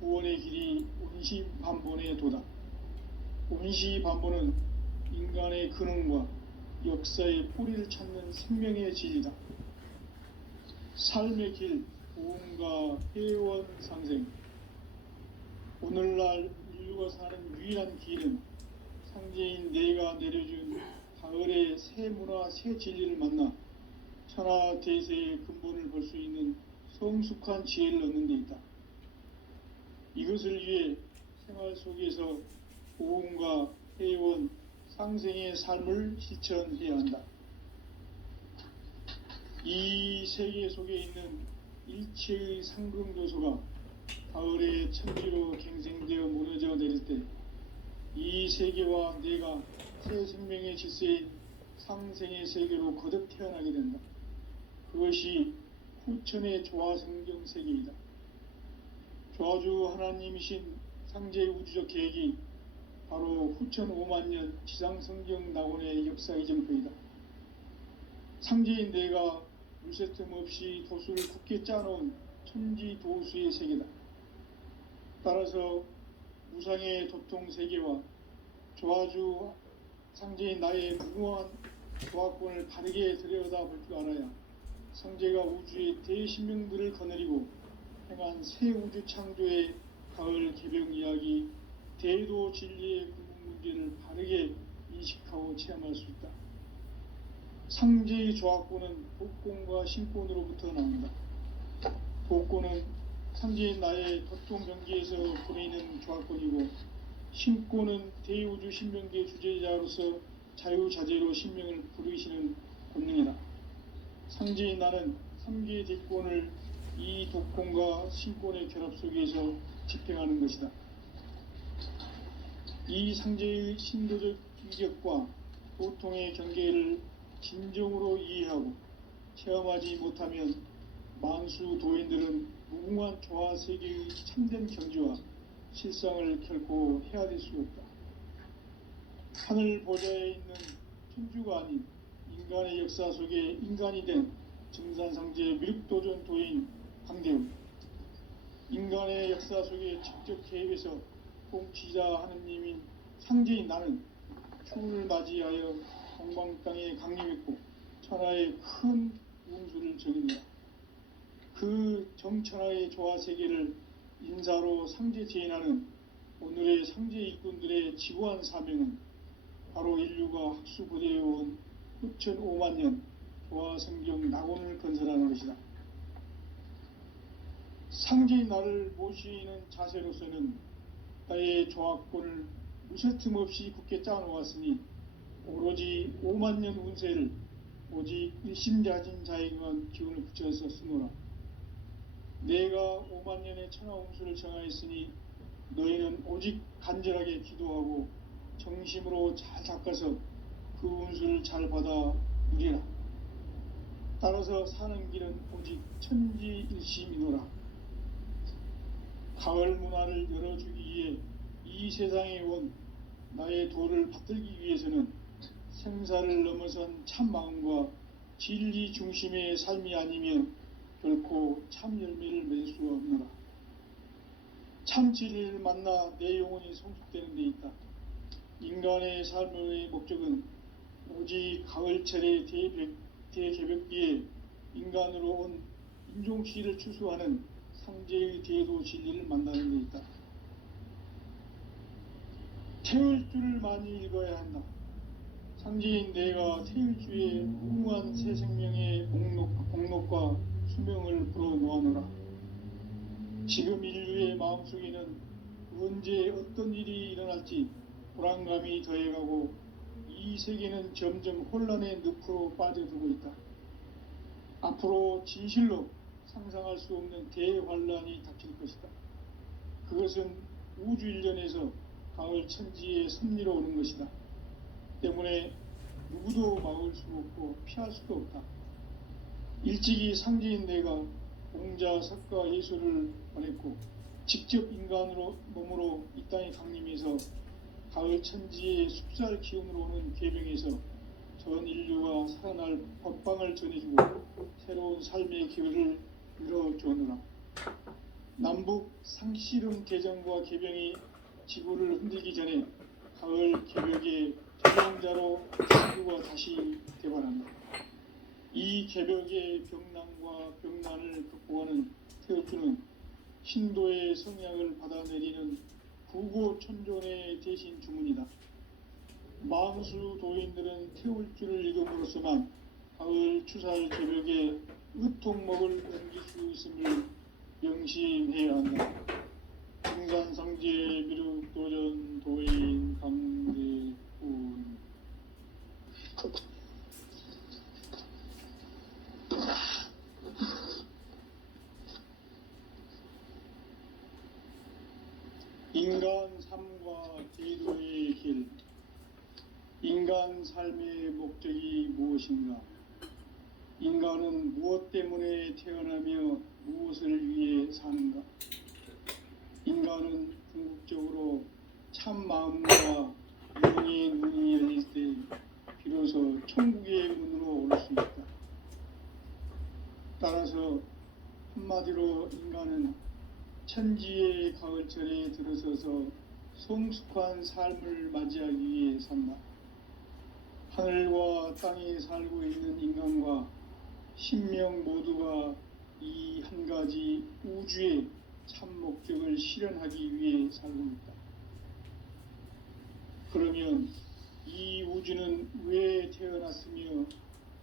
구원의 길이 운시반본의 도다. 운시반본은 인간의 근원과 역사의 뿌리를 찾는 생명의 진리다. 삶의 길, 보험과 회원 상생. 오늘날 인류가 사는 유일한 길은 상제인 내가 내려준 가을의 새 문화, 새 진리를 만나 천하대세의 근본을 볼 수 있는 성숙한 지혜를 얻는 데 있다. 이것을 위해 생활 속에서 보험과 회원, 상생의 삶을 실천해야 한다. 이 세계 속에 있는 일체의 상금교소가 가을의 천지로 갱생되어 무너져 내릴 때 이 세계와 내가 새 생명의 질서인 상생의 세계로 거듭 태어나게 된다. 그것이 후천의 조화성경 세계이다. 조화주 하나님이신 상제의 우주적 계획이 바로 후천 5만년 지상성경 낙원의 역사 이정표이다. 상제인 내가 물새틈 없이 도수를 굳게 짜놓은 천지도수의 세계다. 따라서 무상의 도통 세계와 조화주 상제인 나의 무궁한 조화권을 바르게 들여다볼 줄 알아야 상제가 우주의 대신명들을 거느리고 행한 새 우주 창조의 가을 개벽 이야기, 대도 진리의 근본 문제를 바르게 인식하고 체험할 수 있다. 상제의 조화권은 독권과 신권으로부터 나온다. 독권은 상제인 나의 도통 경계에서 보내는 조화권이고, 신권은 대우주 신명계 주제자로서 자유자재로 신명을 부르시는 권능이다. 상제인 나는 3개의 대권을 이 독권과 신권의 결합 속에서 집행하는 것이다. 이 상제의 신도적 인격과 고통의 경계를 진정으로 이해하고 체험하지 못하면 만수 도인들은 무궁한 조화 세계의 참된 경지와 실상을 결코 헤아릴 수 없다. 하늘 보좌에 있는 천주가 아닌 인간의 역사 속에 인간이 된 증산상제 미륵도전 도인 광대우, 인간의 역사 속에 직접 개입해서 통치자 하느님인 상제인 나는 추운을 맞이하여 동방 땅에 강림했고 천하의 큰 운수를 정했노라. 그 정천하의 조화 세계를 인사로 상제 제인하는 오늘의 상제 일꾼들의 지고한 사명은 바로 인류가 학수고대해온 후천 5만 년 조화 성경 낙원을 건설하는 것이다. 상제인 나를 모시는 자세로서는 나의 조합권을 무쇠틈 없이 굳게 짜놓았으니 오로지 5만 년 운세를 오직 일심자진 자에게만 기운을 붙여서 쓰노라. 내가 5만 년의 천하 운수를 정하였으니 너희는 오직 간절하게 기도하고 정심으로 잘 닦아서 그 운수를 잘 받아 누리라. 따라서 사는 길은 오직 천지일심이노라. 가을 문화를 열어주기 위해 이 세상에 온 나의 도를 받들기 위해서는 생사를 넘어선 참 마음과 진리 중심의 삶이 아니면 결코 참 열매를 맺을 수가 없노라. 참 진리를 만나 내 영혼이 성숙되는 데 있다. 인간의 삶의 목적은 오직 가을철의 대개벽기에 인간으로 온 인종시를 추수하는 상제의 대도 진리를 만나는 데 있다. 태을주를 많이 읽어야 한다. 상제인 내가 태을주의 무궁한 새 생명의 목록과 수명을 불어놓아노라. 지금 인류의 마음속에는 언제 어떤 일이 일어날지 불안감이 더해가고 이 세계는 점점 혼란의 늪으로 빠져들고 있다. 앞으로 진실로 상상할 수 없는 대환란이 닥칠 것이다. 그것은 우주 일련에서 가을 천지의 섭리로 오는 것이다. 때문에 누구도 막을 수 없고 피할 수도 없다. 일찍이 상제인 내가 공자, 석가, 예수를 보냈고 직접 인간으로 몸으로 이 땅에 강림해서 가을 천지의 숲살 기운으로 오는 궤병에서 전 인류가 살아날 법방을 전해주고 새로운 삶의 기회를 열어주느라. 남북 상씨름 대전과 개병이 지구를 흔들기 전에 가을 개벽의 조종자로 지구가 다시 대발한다. 이 개벽의 병난과 병난을 극복하는 태울주는 신도의 성약을 받아내리는 부고천존의 대신 주문이다. 만수 도인들은 태울주를 읽음으로써만 가을 추살 개벽의 의통목을 넘길 수 있음을 명심해야 한다. 증산상제 미륵도전 도인 강대훈. 인간 삶과 제도의 길. 인간 삶의 목적이 무엇인가? 인간은 무엇 때문에 태어나며 무엇을 위해 사는가? 인간은 궁극적으로 참 마음과 영의 눈이 열릴 때 비로소 천국의 문으로 올 수 있다. 따라서 한마디로 인간은 천지의 가을철에 들어서서 성숙한 삶을 맞이하기 위해 산다. 하늘과 땅에 살고 있는 인간과 신명 모두가 이 한 가지 우주의 참 목적을 실현하기 위해 살고 있다. 그러면 이 우주는 왜 태어났으며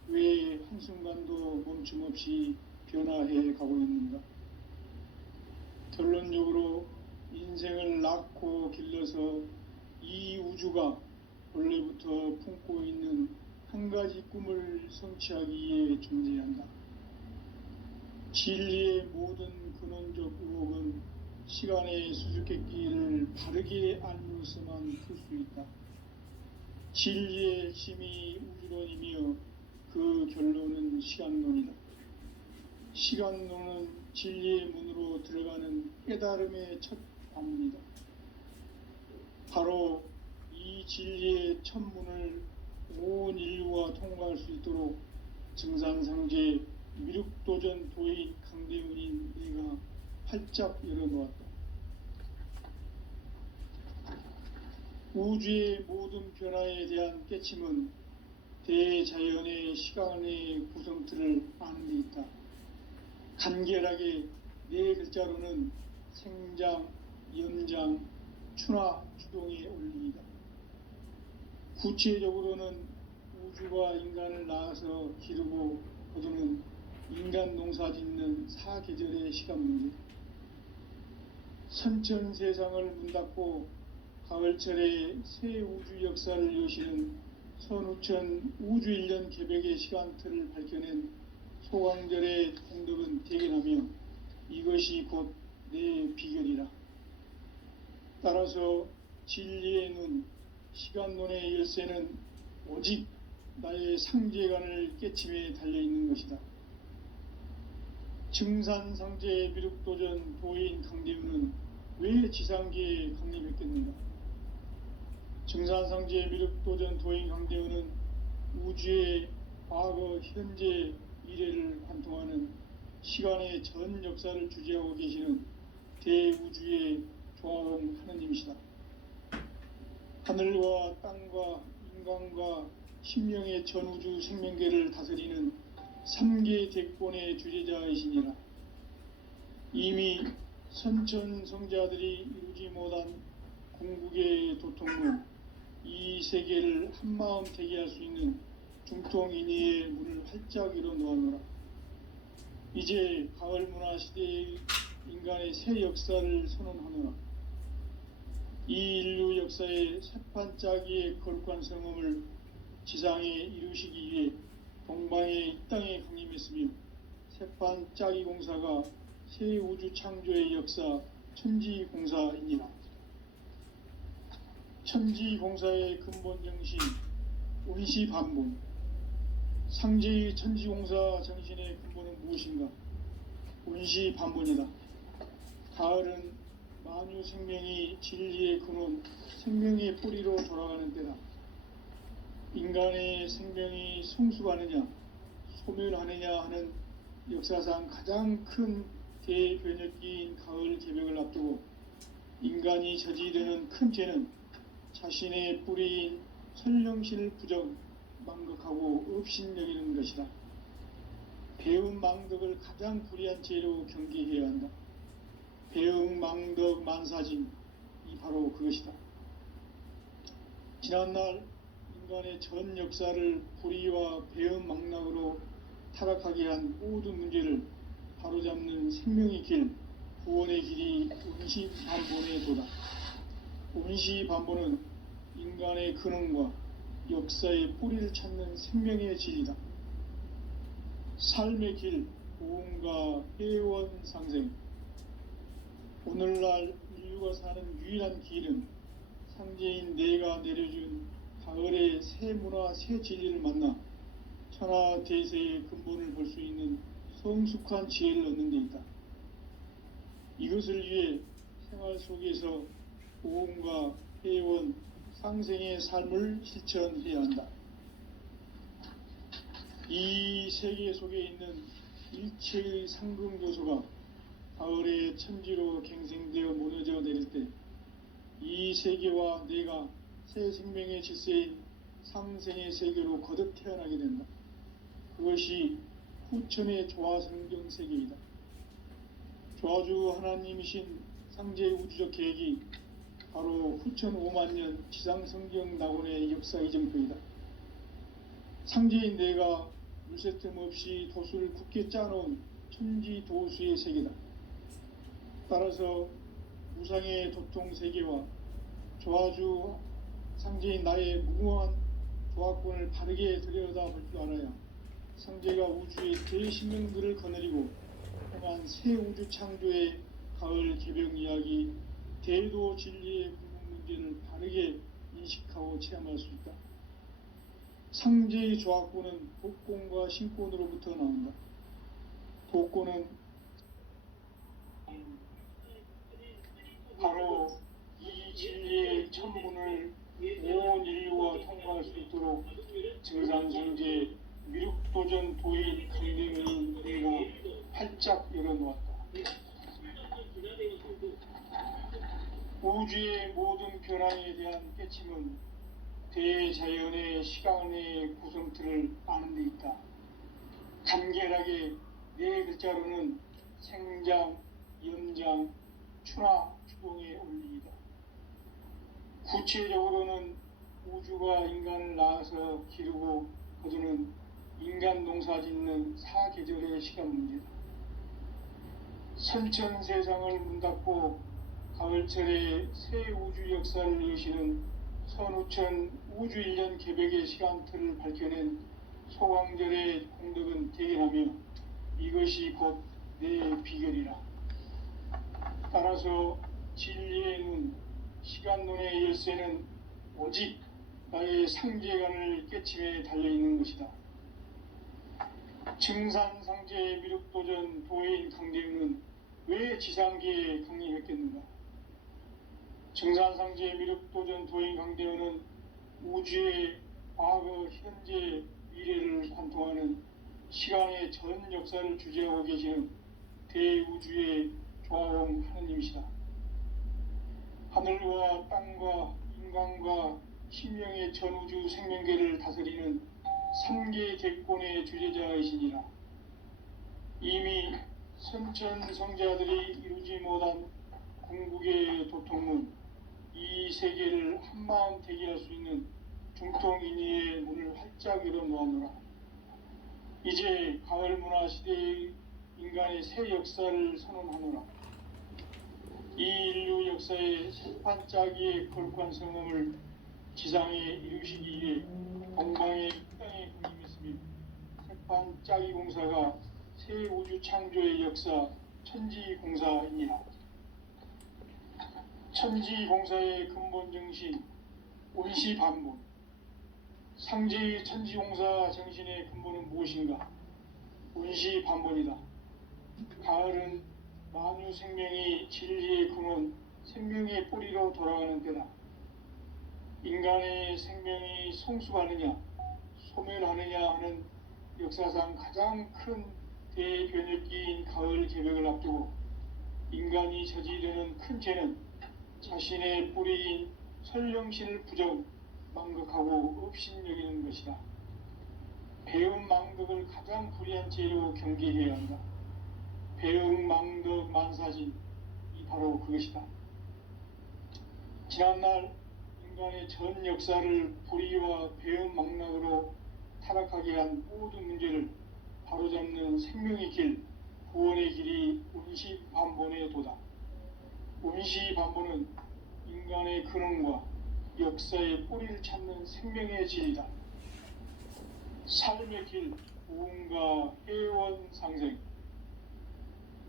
왜 한순간도 멈춤 없이 변화해 가고 있는가? 결론적으로 인생을 낳고 길러서 이 우주가 원래부터 품고 있는 한 가지 꿈을 성취하기 위해 존재한다. 진리의 모든 근원적 의혹은 시간의 수수께끼를 바르게 알므로서만 풀 수 있다. 진리의 핵심이 우주론이며 그 결론은 시간론이다. 시간론은 진리의 문으로 들어가는 깨달음의 첫 관문이다. 바로 이 진리의 첫 문을 온 인류가 통과할 수 있도록 증산상제 미륵도전 도인 강대훈인 내가 활짝 열어놓았다. 우주의 모든 변화에 대한 깨침은 대자연의 시간의 구성틀을 아는 데 있다. 간결하게 네 글자로는 생장, 연장, 추나 추동의 원리이다. 구체적으로는 우주가 인간을 낳아서 기르고 거두는 인간 농사 짓는 사계절의 시간 문제, 선천 세상을 문 닫고 가을철에 새 우주 역사를 여시는 선우천 우주 1년 개백의 시간틀을 밝혀낸 소강절의 공덕은 대견하며 이것이 곧 내 비결이라. 따라서 진리의 눈, 시간론의 열쇠는 오직 나의 상제관을 깨침에 달려있는 것이다. 증산상제 미륵도전 도인 강대훈은 왜 지상계에 강림했겠는가? 증산상제 미륵도전 도인 강대훈은 우주의 과거, 현재, 미래를 관통하는 시간의 전 역사를 주재하고 계시는 대우주의 조화음 하느님이시다. 하늘과 땅과 인간과 신명의 전우주 생명계를 다스리는 3계 대권의 주재자이시니라. 이미 선천성자들이 이루지 못한 궁극의 도통로, 이 세계를 한마음 되게 할 수 있는 중통인의의 문을 활짝 열어 놓아노라. 이제 가을 문화 시대의 인간의 새 역사를 선언하노라. 이 인류 역사의 새판짜기의 거룩한 성음을 지상에 이루시기 위해 동방의 이 땅에 강림했으며 새판짜기 공사가 새 우주 창조의 역사 천지공사이니라. 천지공사의 근본 정신 운시반본, 상제의 천지공사 정신의 근본은 무엇인가? 운시반본이다. 가을은 만유 생명이 진리의 근원, 생명의 뿌리로 돌아가는 때다. 인간의 생명이 성숙하느냐, 소멸하느냐 하는 역사상 가장 큰 대변혁기인 가을 개벽을 앞두고 인간이 저지르는 큰 죄는 자신의 뿌리인 설령신을 부정, 망극하고 업신여기는 것이다. 배움 망덕을 가장 불의한 죄로 경계해야 한다. 배움 망덕 만사진, 이 바로 그것이다. 지난날 인간의 전 역사를 불의와 배움 망락으로 타락하게 한 모든 문제를 바로잡는 생명의 길, 구원의 길이 운시반본의 도다. 운시반본은 인간의 근원과 역사의 뿌리를 찾는 생명의 질이다. 삶의 길, 고음과 해원상생. 오늘날 인류가 사는 유일한 길은 상제인 내가 내려준 가을의 새 문화, 새 진리를 만나 천하대세의 근본을 볼 수 있는 성숙한 지혜를 얻는 데 있다. 이것을 위해 생활 속에서 고음과 해원, 상생의 삶을 실천해야 한다. 이 세계 속에 있는 일체의 상승교소가 가을의 천지로 갱생되어 무너져 내릴 때 이 세계와 내가 새 생명의 질서인 상생의 세계로 거듭 태어나게 된다. 그것이 후천의 조화성경 세계이다. 조화주 하나님이신 상제의 우주적 계획이 바로 후천 5만년 지상성경 낙원의 역사 이정표이다. 상제인 내가 물새틈 없이 도수를 굳게 짜놓은 천지도수의 세계다. 따라서 무상의 도통세계와 조화주 상제인 나의 무궁한 조화권을 바르게 들여다볼 줄 알아야 상제가 우주의 대신명들을 거느리고 행한 새 우주 창조의 가을 개벽 이야기, 대도 진리의 궁극 문제를 바르게 인식하고 체험할 수 있다. 상제의 조합구는 복권과 신권으로부터 나온다. 복권은 바로 이 진리의 천문을 온 인류가 통과할 수 있도록 증산성제 미륵도전 도인 강대면은 우리가 활짝 열어놓았다. 우주의 모든 변화에 대한 깨침은 대자연의 시간의 구성틀을 아는 데 있다. 간결하게 네 글자로는 생장, 연장, 추나 추동의 원리이다. 구체적으로는 우주가 인간을 낳아서 기르고 거두는 인간 농사 짓는 사계절의 시간 문제다. 선천 세상을 문닫고 가을철에 새 우주 역사를 여시는 선우천 우주 1년 개백의 시간틀을 밝혀낸 소강절의 공덕은 대견하며 이것이 곧 내 비결이라. 따라서 진리의 눈, 시간론의 열쇠는 오직 나의 상제관을 깨침에 달려있는 것이다. 증산상제 미륵도전 도인 강대윤은 왜 지상계에 강림했겠는가? 증산상제 미륵도전 도인 강대윤은 우주의 과거, 현재, 미래를 관통하는 시간의 전 역사를 주재하고 계시는 대우주의 조화원 하느님이시다. 하늘과 땅과 인간과 신명의 전우주 생명계를 다스리는 3개 객권의 주제자이시니라. 이미 선천성자들이 이루지 못한 궁극의 도통문, 이 세계를 한마음 대기할 수 있는 중통인의의 문을 활짝 열어놓았노라. 이제 가을 문화 시대의 인간의 새 역사를 선언하노라. 이 인류 역사의 새판짜기의 거룩한 성음을 지상에 이루시기 위해 동방의 땅에 군림했으며 새판짜기 공사가 새 우주 창조의 역사 천지공사이니라. 천지공사의 근본 정신 온시반본. 상제의 천지공사 정신의 근본은 무엇인가? 온시반본이다. 가을은 만유 생명이 진리의 근원, 생명의 뿌리로 돌아가는 때다. 인간의 생명이 성숙하느냐, 소멸하느냐 하는 역사상 가장 큰 대변혁기인 가을 개벽을 앞두고 인간이 저지르는 큰 죄는 자신의 뿌리인 설령신을 부정, 망극하고 업신여기는 것이다. 배움 망덕을 가장 불의한 죄로 경계해야 한다. 배움 망덕 만사진, 이 바로 그것이다. 지난날 인간의 전 역사를 불의와 배움 망락으로 타락하게 한 모든 문제를 바로잡는 생명의 길, 구원의 길이 온시반본의 도다. 온시반본은 인간의 근원과 역사의 뿌리를 찾는 생명의 질이다. 삶의 길, 무언가 해원 상생.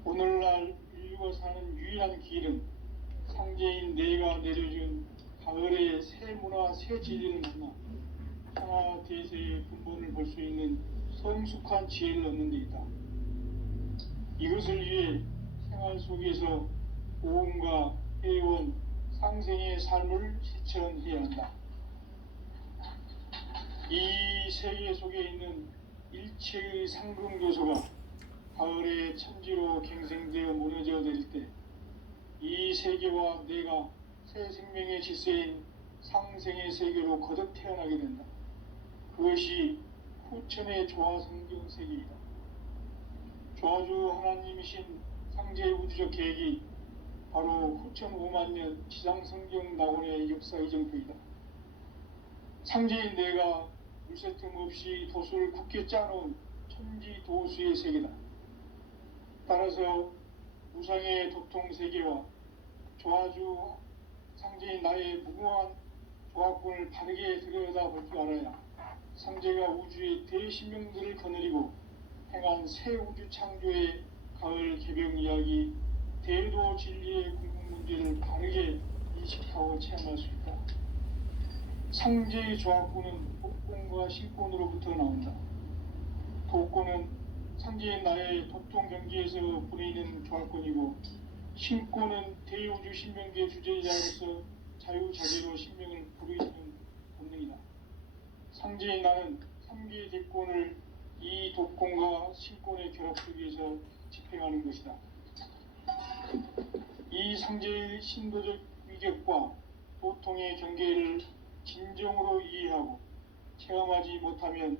오늘날 인류가 사는 유일한 길은 상제인 내가 내려준 가을의 새 문화, 새 진리를 만나 하나 대세의 근본을 볼 수 있는 성숙한 지혜를 얻는 데 있다. 이것을 위해 생활 속에서 보험과 해원, 상생의 삶을 실천해야 한다. 이 세계 속에 있는 일체의 상금 요소가 가을의 천지로 갱생되어 무너져 내릴 때 이 세계와 내가 새 생명의 질서인 상생의 세계로 거듭 태어나게 된다. 그것이 후천의 조화성경 세계이다. 조화주 하나님이신 상제의 우주적 계획이 바로 후천 5만년 지상성경 낙원의 역사 이정표이다. 상제인 내가 물새 틈 없이 도수를 굳게 짜놓은 천지 도수의 세계다. 따라서 무상의 도통 세계와 조화주 상제인 나의 무궁한 조합군을 바르게 들여다볼 줄 알아야 상제가 우주의 대신명들을 거느리고 행한 새 우주 창조의 가을 개벽 이야기, 대도 진리의 궁극 문제를 바르게 인식하고 체험할 수 있다. 상제의 조합군은 독곤과 신곤으로부터 나온다. 독곤은 상제인 나의 도통 경지에서 부리는 조합권이고, 신곤은 대우주 신명기의 주제자로서 자유자재로 신명을 부르시는 본능이다. 상제인 나는 3개의 대권을 이 독곤과 신곤의 결합 속에서 집행하는 것이다. 이 상제의 신도적 위격과 도통의 경계를 진정으로 이해하고 체험하지 못하면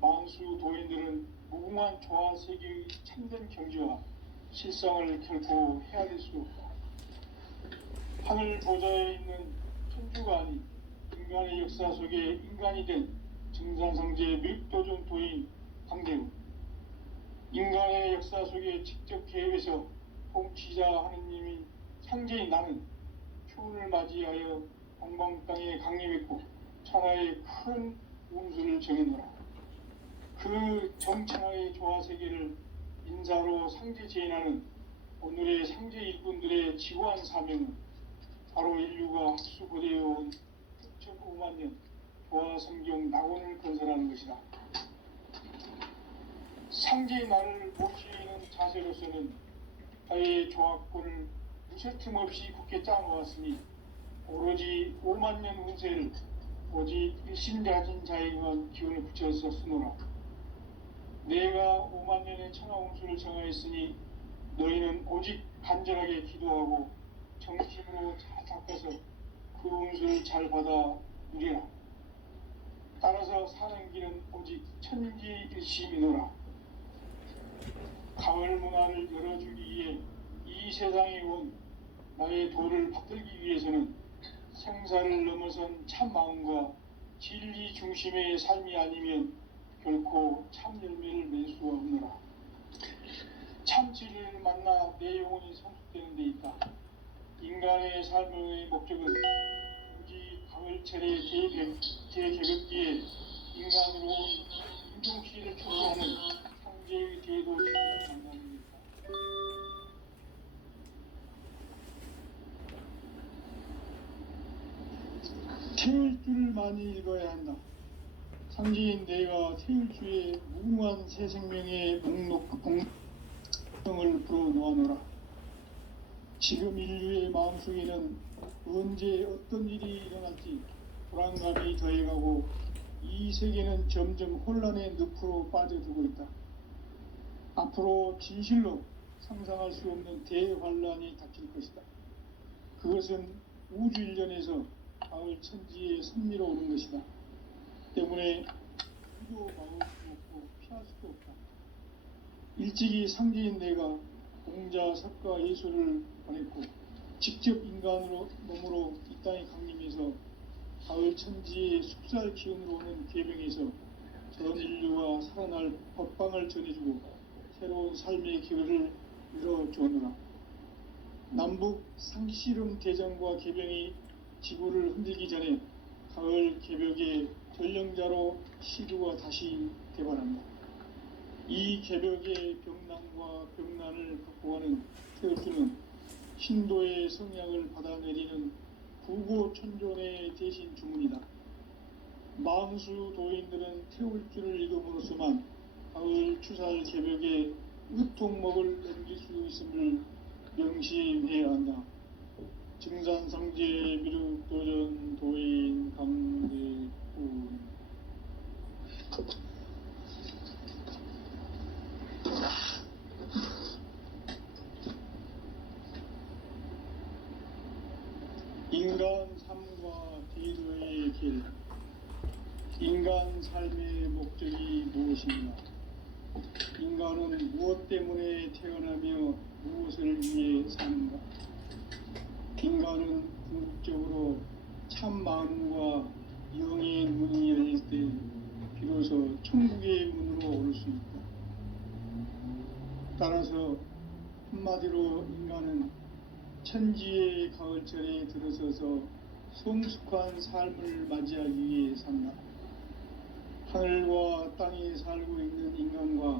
만수 도인들은 무궁한 조화 세계의 참된 경지와 실상을 결코 헤아릴 수 없다. 하늘 보좌에 있는 천주가 아닌 인간의 역사 속에 인간이 된 증산상제의 밀도전 도인 강대우, 인간의 역사 속에 직접 개입해서 통치자 하느님인 상제인 나는 초운을 맞이하여 동방 땅에 강림했고 천하의 큰 운수를 정해놓으라. 그 정천하의 조화세계를 인사로 상제 제인하는 오늘의 상제 일꾼들의 지고한 사명은 바로 인류가 학수고대해온 6,5만 년 조화성경 낙원을 건설하는 것이다. 상제의 나를 모시는 자세로서는 나의 조합권을 무쇠틈 없이 굳게 짜놓았으니 오로지 5만 년 운세를 오직 일심가진 자에게만 기운을 붙여서 쓰노라. 내가 5만 년의 천하 운수를 정하였으니 너희는 오직 간절하게 기도하고 정심으로 잘 닦아서 그 운수를 잘 받아 누리라. 따라서 사는 길은 오직 천지일심이노라. 가을 문화를 열어주기 위해 이 세상에 온 나의 도를 받들기 위해서는 생사를 넘어선 참 마음과 진리 중심의 삶이 아니면 결코 참 열매를 맺을 수가 없노라. 참 진리를 만나 내 영혼이 성숙되는 데 있다. 인간의 삶의 목적은 오직 가을철의 대개벽기에 인간으로 온 인종시를 초래하는 상제의 대도시를 만나는 것이다. 태울 줄을 많이 읽어야 한다. 상제인 내가 태울 주의 무궁한 새 생명의 공명을 불어놓아노라. 지금 인류의 마음속에는 언제 어떤 일이 일어날지 불안감이 더해가고 이 세계는 점점 혼란의 늪으로 빠져들고 있다. 앞으로 진실로 상상할 수 없는 대환란이 닥칠 것이다. 그것은 우주 일련에서 가을 천지에 선미로 오는 것이다. 때문에 기도 막을 수 없고 피할 수도 없다. 일찍이 상제인 내가 공자, 석가, 예수를 보냈고 직접 인간으로 몸으로 이 땅에 강림해서 가을 천지의 숲살 기운으로 오는 계명에서 전 인류가 살아날 법방을 전해주고 새로운 삶의 기회를 열어주느라. 남북 상씨름 대전과 개병이 지구를 흔들기 전에 가을 개벽의 전령자로 시주가 다시 개발한다. 이 개벽의 병난과 병난을 극복하는 태울주는 신도의 성향을 받아내리는 구고천존의 대신 주문이다. 만수 도인들은 태울주를 읽음으로써만 가을 추살 개벽의 의통목을 넘길 수 있음을 명심해야 한다. 증산상제 미륵도전 도인 강대군. 인간 삶과 대도의 길. 인간 삶의 목적이 무엇인가? 인간은 무엇 때문에 태어나며 무엇을 위해 사는가? 인간은 궁극적으로 참 마음과 영의 문이 열릴 때 비로소 천국의 문으로 올 수 있다. 따라서 한마디로 인간은 천지의 가을철에 들어서서 성숙한 삶을 맞이하기 위해 산다. 하늘과 땅에 살고 있는 인간과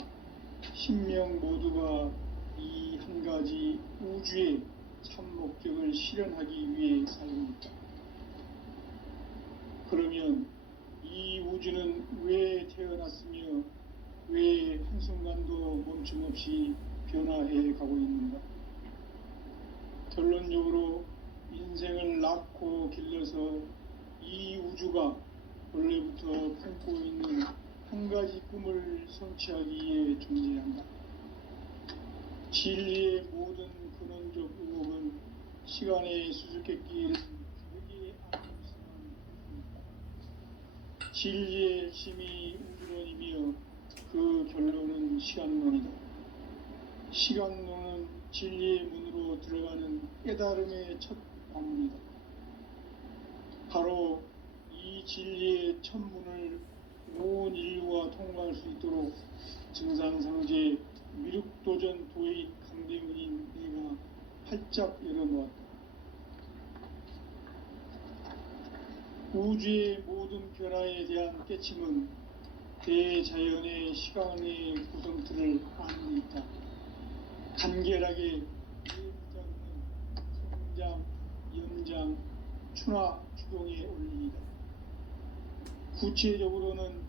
신명 모두가 이 한 가지 우주의 참 목적을 실현하기 위해 살고 있다. 그러면 이 우주는 왜 태어났으며 왜 한순간도 멈춤없이 변화해 가고 있는가? 결론적으로 인생을 낳고 길러서 이 우주가 원래부터 품고 있는 한 가지 꿈을 성취하기 위해 존재한다. 진리의 모든 근원적 의혹은 시간의 수수께끼를 되게 않았으면 좋겠습니다. 진리의 힘이 우주론이며 그 결론은 시간론이다. 시간론은 진리의 문으로 들어가는 깨달음의 첫 방문이다. 바로 이 진리의 첫 문을 온 인류가 통과할 수 있도록 증산상제 미륵도전 도인 강대문인 내가 활짝 열어놓았다. 우주의 모든 변화에 대한 깨침은 대자연의 시간의 구성틀을 아는 데 있다. 간결하게 대부자는 성장, 연장, 추나 추동의 원리이다. 구체적으로는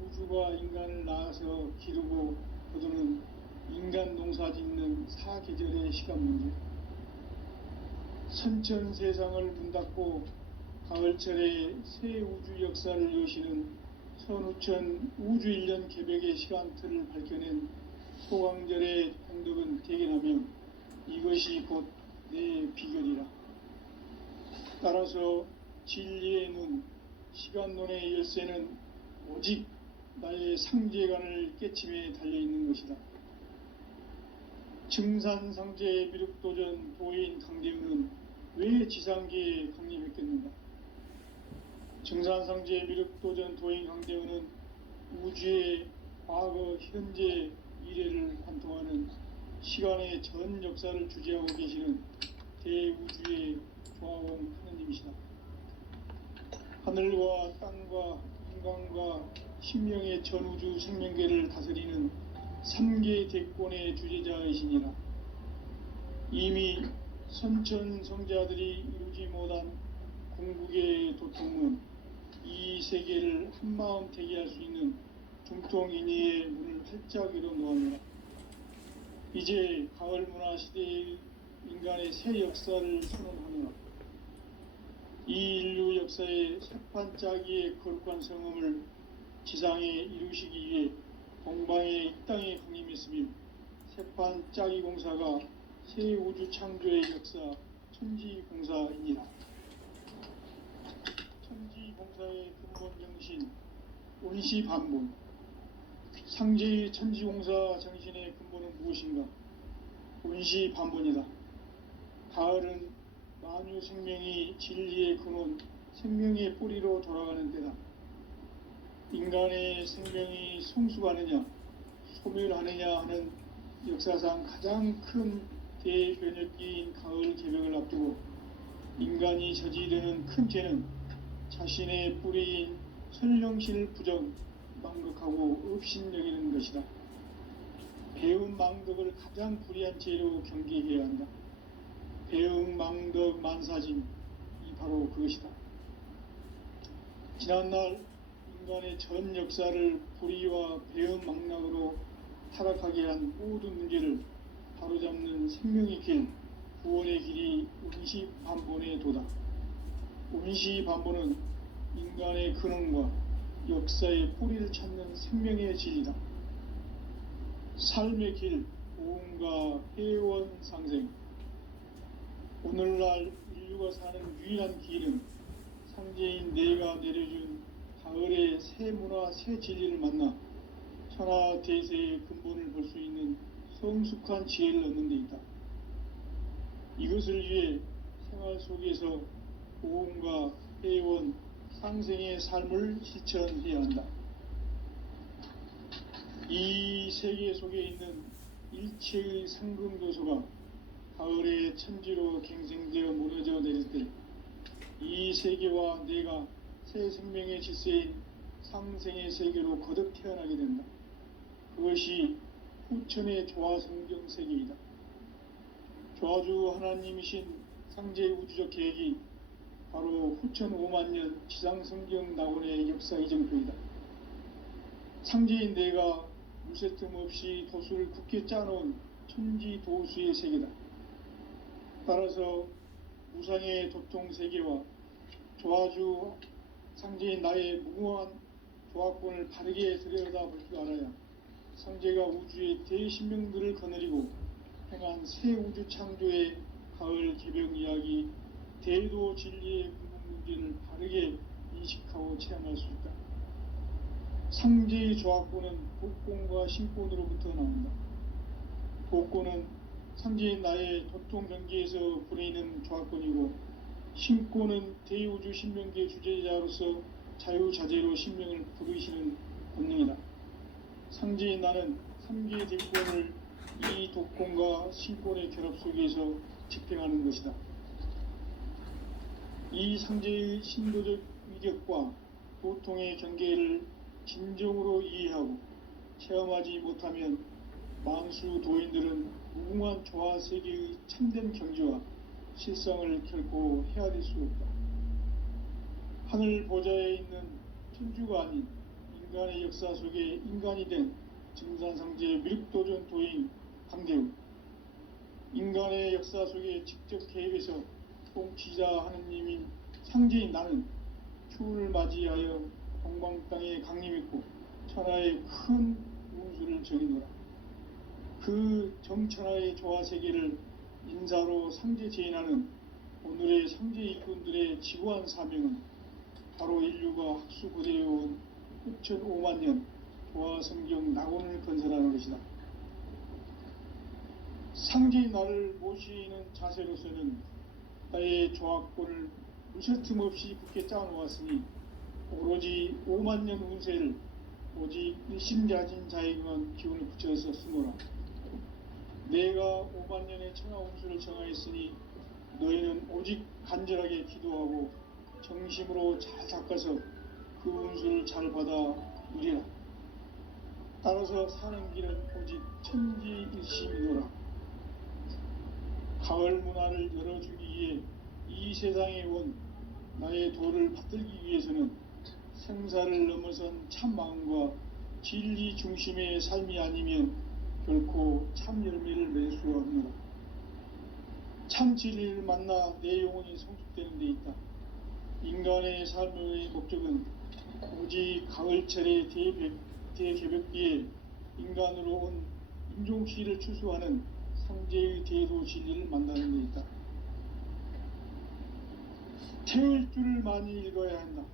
우주가 인간을 낳아서 기르고 거두는 인간 농사 짓는 사계절의 시간 문제, 선천 세상을 문 닫고 가을철에 새 우주 역사를 여시는 선우천 우주 1년 개백의 시간틀을 밝혀낸 소강절의 공덕은 대견하며 이것이 곧 내 비결이라. 따라서 진리의 눈, 시간론의 열쇠는 오직 나의 상제관을 깨침에 달려있는 것이다. 증산상제 미륵도전 도인 강대우는 왜 지상계에 강림했겠는가? 증산상제 미륵도전 도인 강대우는 우주의 과거, 현재, 미래를 관통하는 시간의 전 역사를 주재하고 계시는 대우주의 조화원 하느님이시다. 하늘과 땅과 인간과 신명의 전우주 생명계를 다스리는 3계 대권의 주재자이시니라. 이미 선천성자들이 이루지 못한 궁극의 도통은 이 세계를 한마음 되게 할 수 있는 중통인의의 문을 활짝 열어놓았노라. 이제 가을 문화 시대의 인간의 새 역사를 선언하노라. 이 인류 역사의 새판짜기의 거룩한 성음을 지상에 이루시기 위해 동방의 이 땅에 강림했으며 새판짜기 공사가 새 우주 창조의 역사 천지공사이니라. 천지공사의 근본 정신 원시반본, 상제의 천지공사 정신의 근본은 무엇인가? 원시반본이다. 가을은 만유 생명이 진리의 근원, 생명의 뿌리로 돌아가는 때다. 인간의 생명이 성숙하느냐, 소멸하느냐 하는 역사상 가장 큰 대변혁기인 가을 개벽을 앞두고 인간이 저지르는 큰 죄는 자신의 뿌리인 선령신을 부정, 망극하고 업신여기는 것이다. 배움 망덕을 가장 불의한 죄로 경계해야 한다. 배움 망덕 만사진이 바로 그것이다. 지난날 인간의 전 역사를 불의와 배움 망락으로 타락하게 한 모든 문제를 바로잡는 생명의 길, 구원의 길이 원시반본의 도다. 원시반본은 인간의 근원과 역사의 뿌리를 찾는 생명의 진리다. 삶의 길, 오음과 회원 상생. 오늘날 인류가 사는 유일한 길은 상제인 내가 내려준 가을의 새 문화, 새 진리를 만나 천하 대세의 근본을 볼 수 있는 성숙한 지혜를 얻는 데 있다. 이것을 위해 생활 속에서 오음과 회원, 상생의 삶을 실천해야 한다. 이 세계 속에 있는 일체의 상금도소가 가을의 천지로 갱생되어 무너져 내릴 때 이 세계와 내가 새 생명의 질서인 상생의 세계로 거듭 태어나게 된다. 그것이 후천의 조화성경 세계이다. 조화주 하나님이신 상제의 우주적 계획이 바로 후천 5만 년 지상성경 낙원의 역사 이정표이다. 상제인 내가 무쇠틈 없이 도수를 굳게 짜놓은 천지도수의 세계다. 따라서 무상의 도통 세계와 조화주 상제인 나의 무궁한 조합권을 바르게 들여다볼 줄 알아야 상제가 우주의 대신명들을 거느리고 행한 새 우주 창조의 가을 개벽 이야기, 대도 진리의 근본 문제를 바르게 인식하고 체험할 수 있다. 상제의 조합권은 복권과 신권으로부터 나온다. 복권은 상제인 나의 도통 경계에서 보내는 조합권이고, 신권은 대우주 신명계 주제자로서 자유자재로 신명을 부르시는 본능이다. 상제인 나는 3개의 대권을 이 독권과 신권의 결합 속에서 집행하는 것이다. 이 상제의 신도적 위격과 도통의 경계를 진정으로 이해하고 체험하지 못하면 만수 도인들은 무궁한 조화 세계의 참된 경지와 실상을 결코 헤아릴 수 없다. 하늘 보좌에 있는 천주가 아닌 인간의 역사 속에 인간이 된 증산상제의 미륵도전 도인 강대우, 인간의 역사 속에 직접 개입해서 통치자 하느님인 상제인 나는 추운을 맞이하여 동방 땅에 강림했고 천하의 큰 운수를 정의노라. 그 정천하의 조화세계를 인사로 상제 제인하는 오늘의 상제 일꾼들의 지구한 사명은 바로 인류가 학수고대해온 6,5만 년 조화성경 낙원을 건설하는 것이다. 상제인 나를 모시는 자세로서는 나의 조합권을 무쇠틈 없이 굳게 짜놓았으니 오로지 5만 년 운세를 오직 일심가진 자에게만 기운을 붙여서 쓰노라. 내가 5만 년의 천하 운수를 정하였으니 너희는 오직 간절하게 기도하고 정심으로 잘 닦아서 그 운수를 잘 받아 누리라. 따라서 사는 길은 오직 천지일심이노라. 가을 문화를 열어주기 위해 이 세상에 온 나의 도를 받들기 위해서는 생사를 넘어선 참 마음과 진리 중심의 삶이 아니면 결코 참 열매를 맺을 수 없노라. 참 진리를 만나 내 영혼이 성숙되는 데 있다. 인간의 삶의 목적은 오직 가을철의 대개벽기에 인간으로 온 인종시를 추수하는 상제의 대도 진리를 만나는 데 있다. 태일주를 많이 읽어야 한다.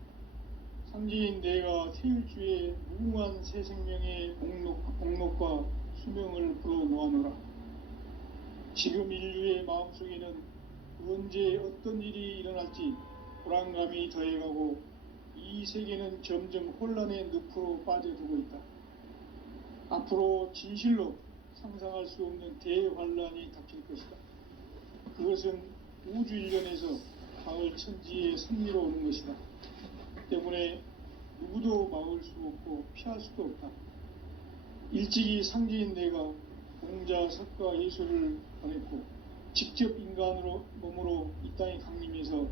상제인 내가 태일주의 무궁한 새 생명의 공록과 수명을 불어놓아노라. 지금 인류의 마음속에는 언제 어떤 일이 일어날지 불안감이 더해가고 이 세계는 점점 혼란의 늪으로 빠져들고 있다. 앞으로 진실로 상상할 수 없는 대환란이 닥칠 것이다. 그것은 우주 일련에서 가을 천지의 섭리로 오는 것이다. 때문에 누구도 막을 수 없고 피할 수도 없다. 일찍이 상제인 내가 공자, 석가, 예수를 보냈고 직접 인간으로 몸으로 이 땅에 강림해서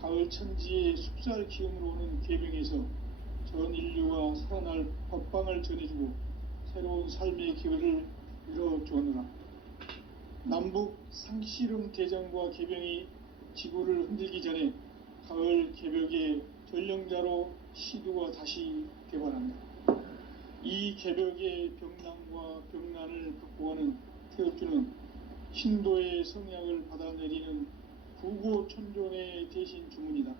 가을 천지의 숲살 기운으로 오는 계명에서 전 인류가 살아날 법방을 전해주고 새로운 삶의 기회를 이뤄주었노라. 남북 상씨름 대전과 개병이 지구를 흔들기 전에 가을 개벽의 전령자로 시두가 다시 개발한다. 이 개벽의 병난과 병난을 극복하는 태엽주는 신도의 성약을 받아내리는 구고천존의 대신 주문이다.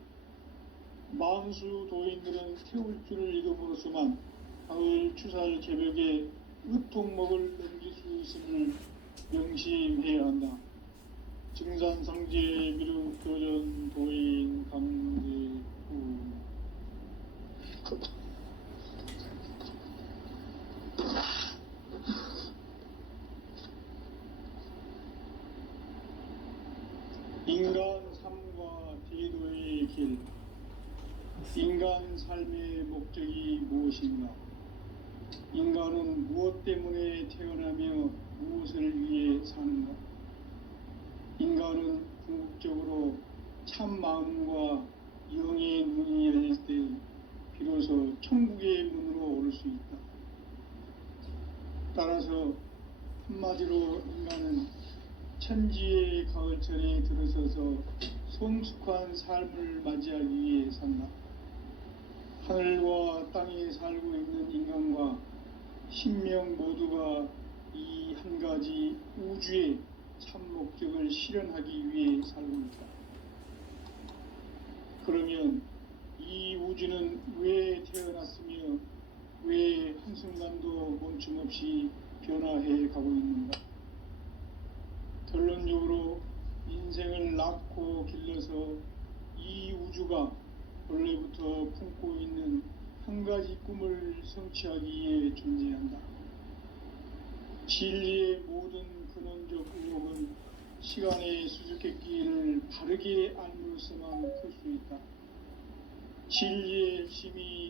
만수 도인들은 태울주를 읽음으로써만 가을 추살 개벽의 으통목을 넘길 수 있음을 명심해야 한다. 증산상제 미륵도전 도인 강제후. 인간 삶과 대도의 길. 인간 삶의 목적이 무엇인가? 인간은 무엇 때문에 태어나며 무엇을 위해 사는가? 인간은 궁극적으로 참 마음과 영의 눈이 열릴 때 비로소 천국의 문으로 오를 수 있다. 따라서 한마디로 인간은 천지의 가을철에 들어서서 성숙한 삶을 맞이하기 위해 산다. 하늘과 땅에 살고 있는 인간과 신명 모두가 이 한 가지 우주의 참 목적을 실현하기 위해 살고 있다. 그러면 이 우주는 왜 태어났으며 왜 한순간도 멈춤없이 변화해 가고 있는가? 결론적으로 인생을 낳고 길러서 이 우주가 원래부터 품고 있는 한 가지 꿈을 성취하기 위해 존재한다. 진리의 모든 근원적 의혹은 시간의 수수께끼를 바르게 알므로서만 풀 수 있다. 진리의 힘이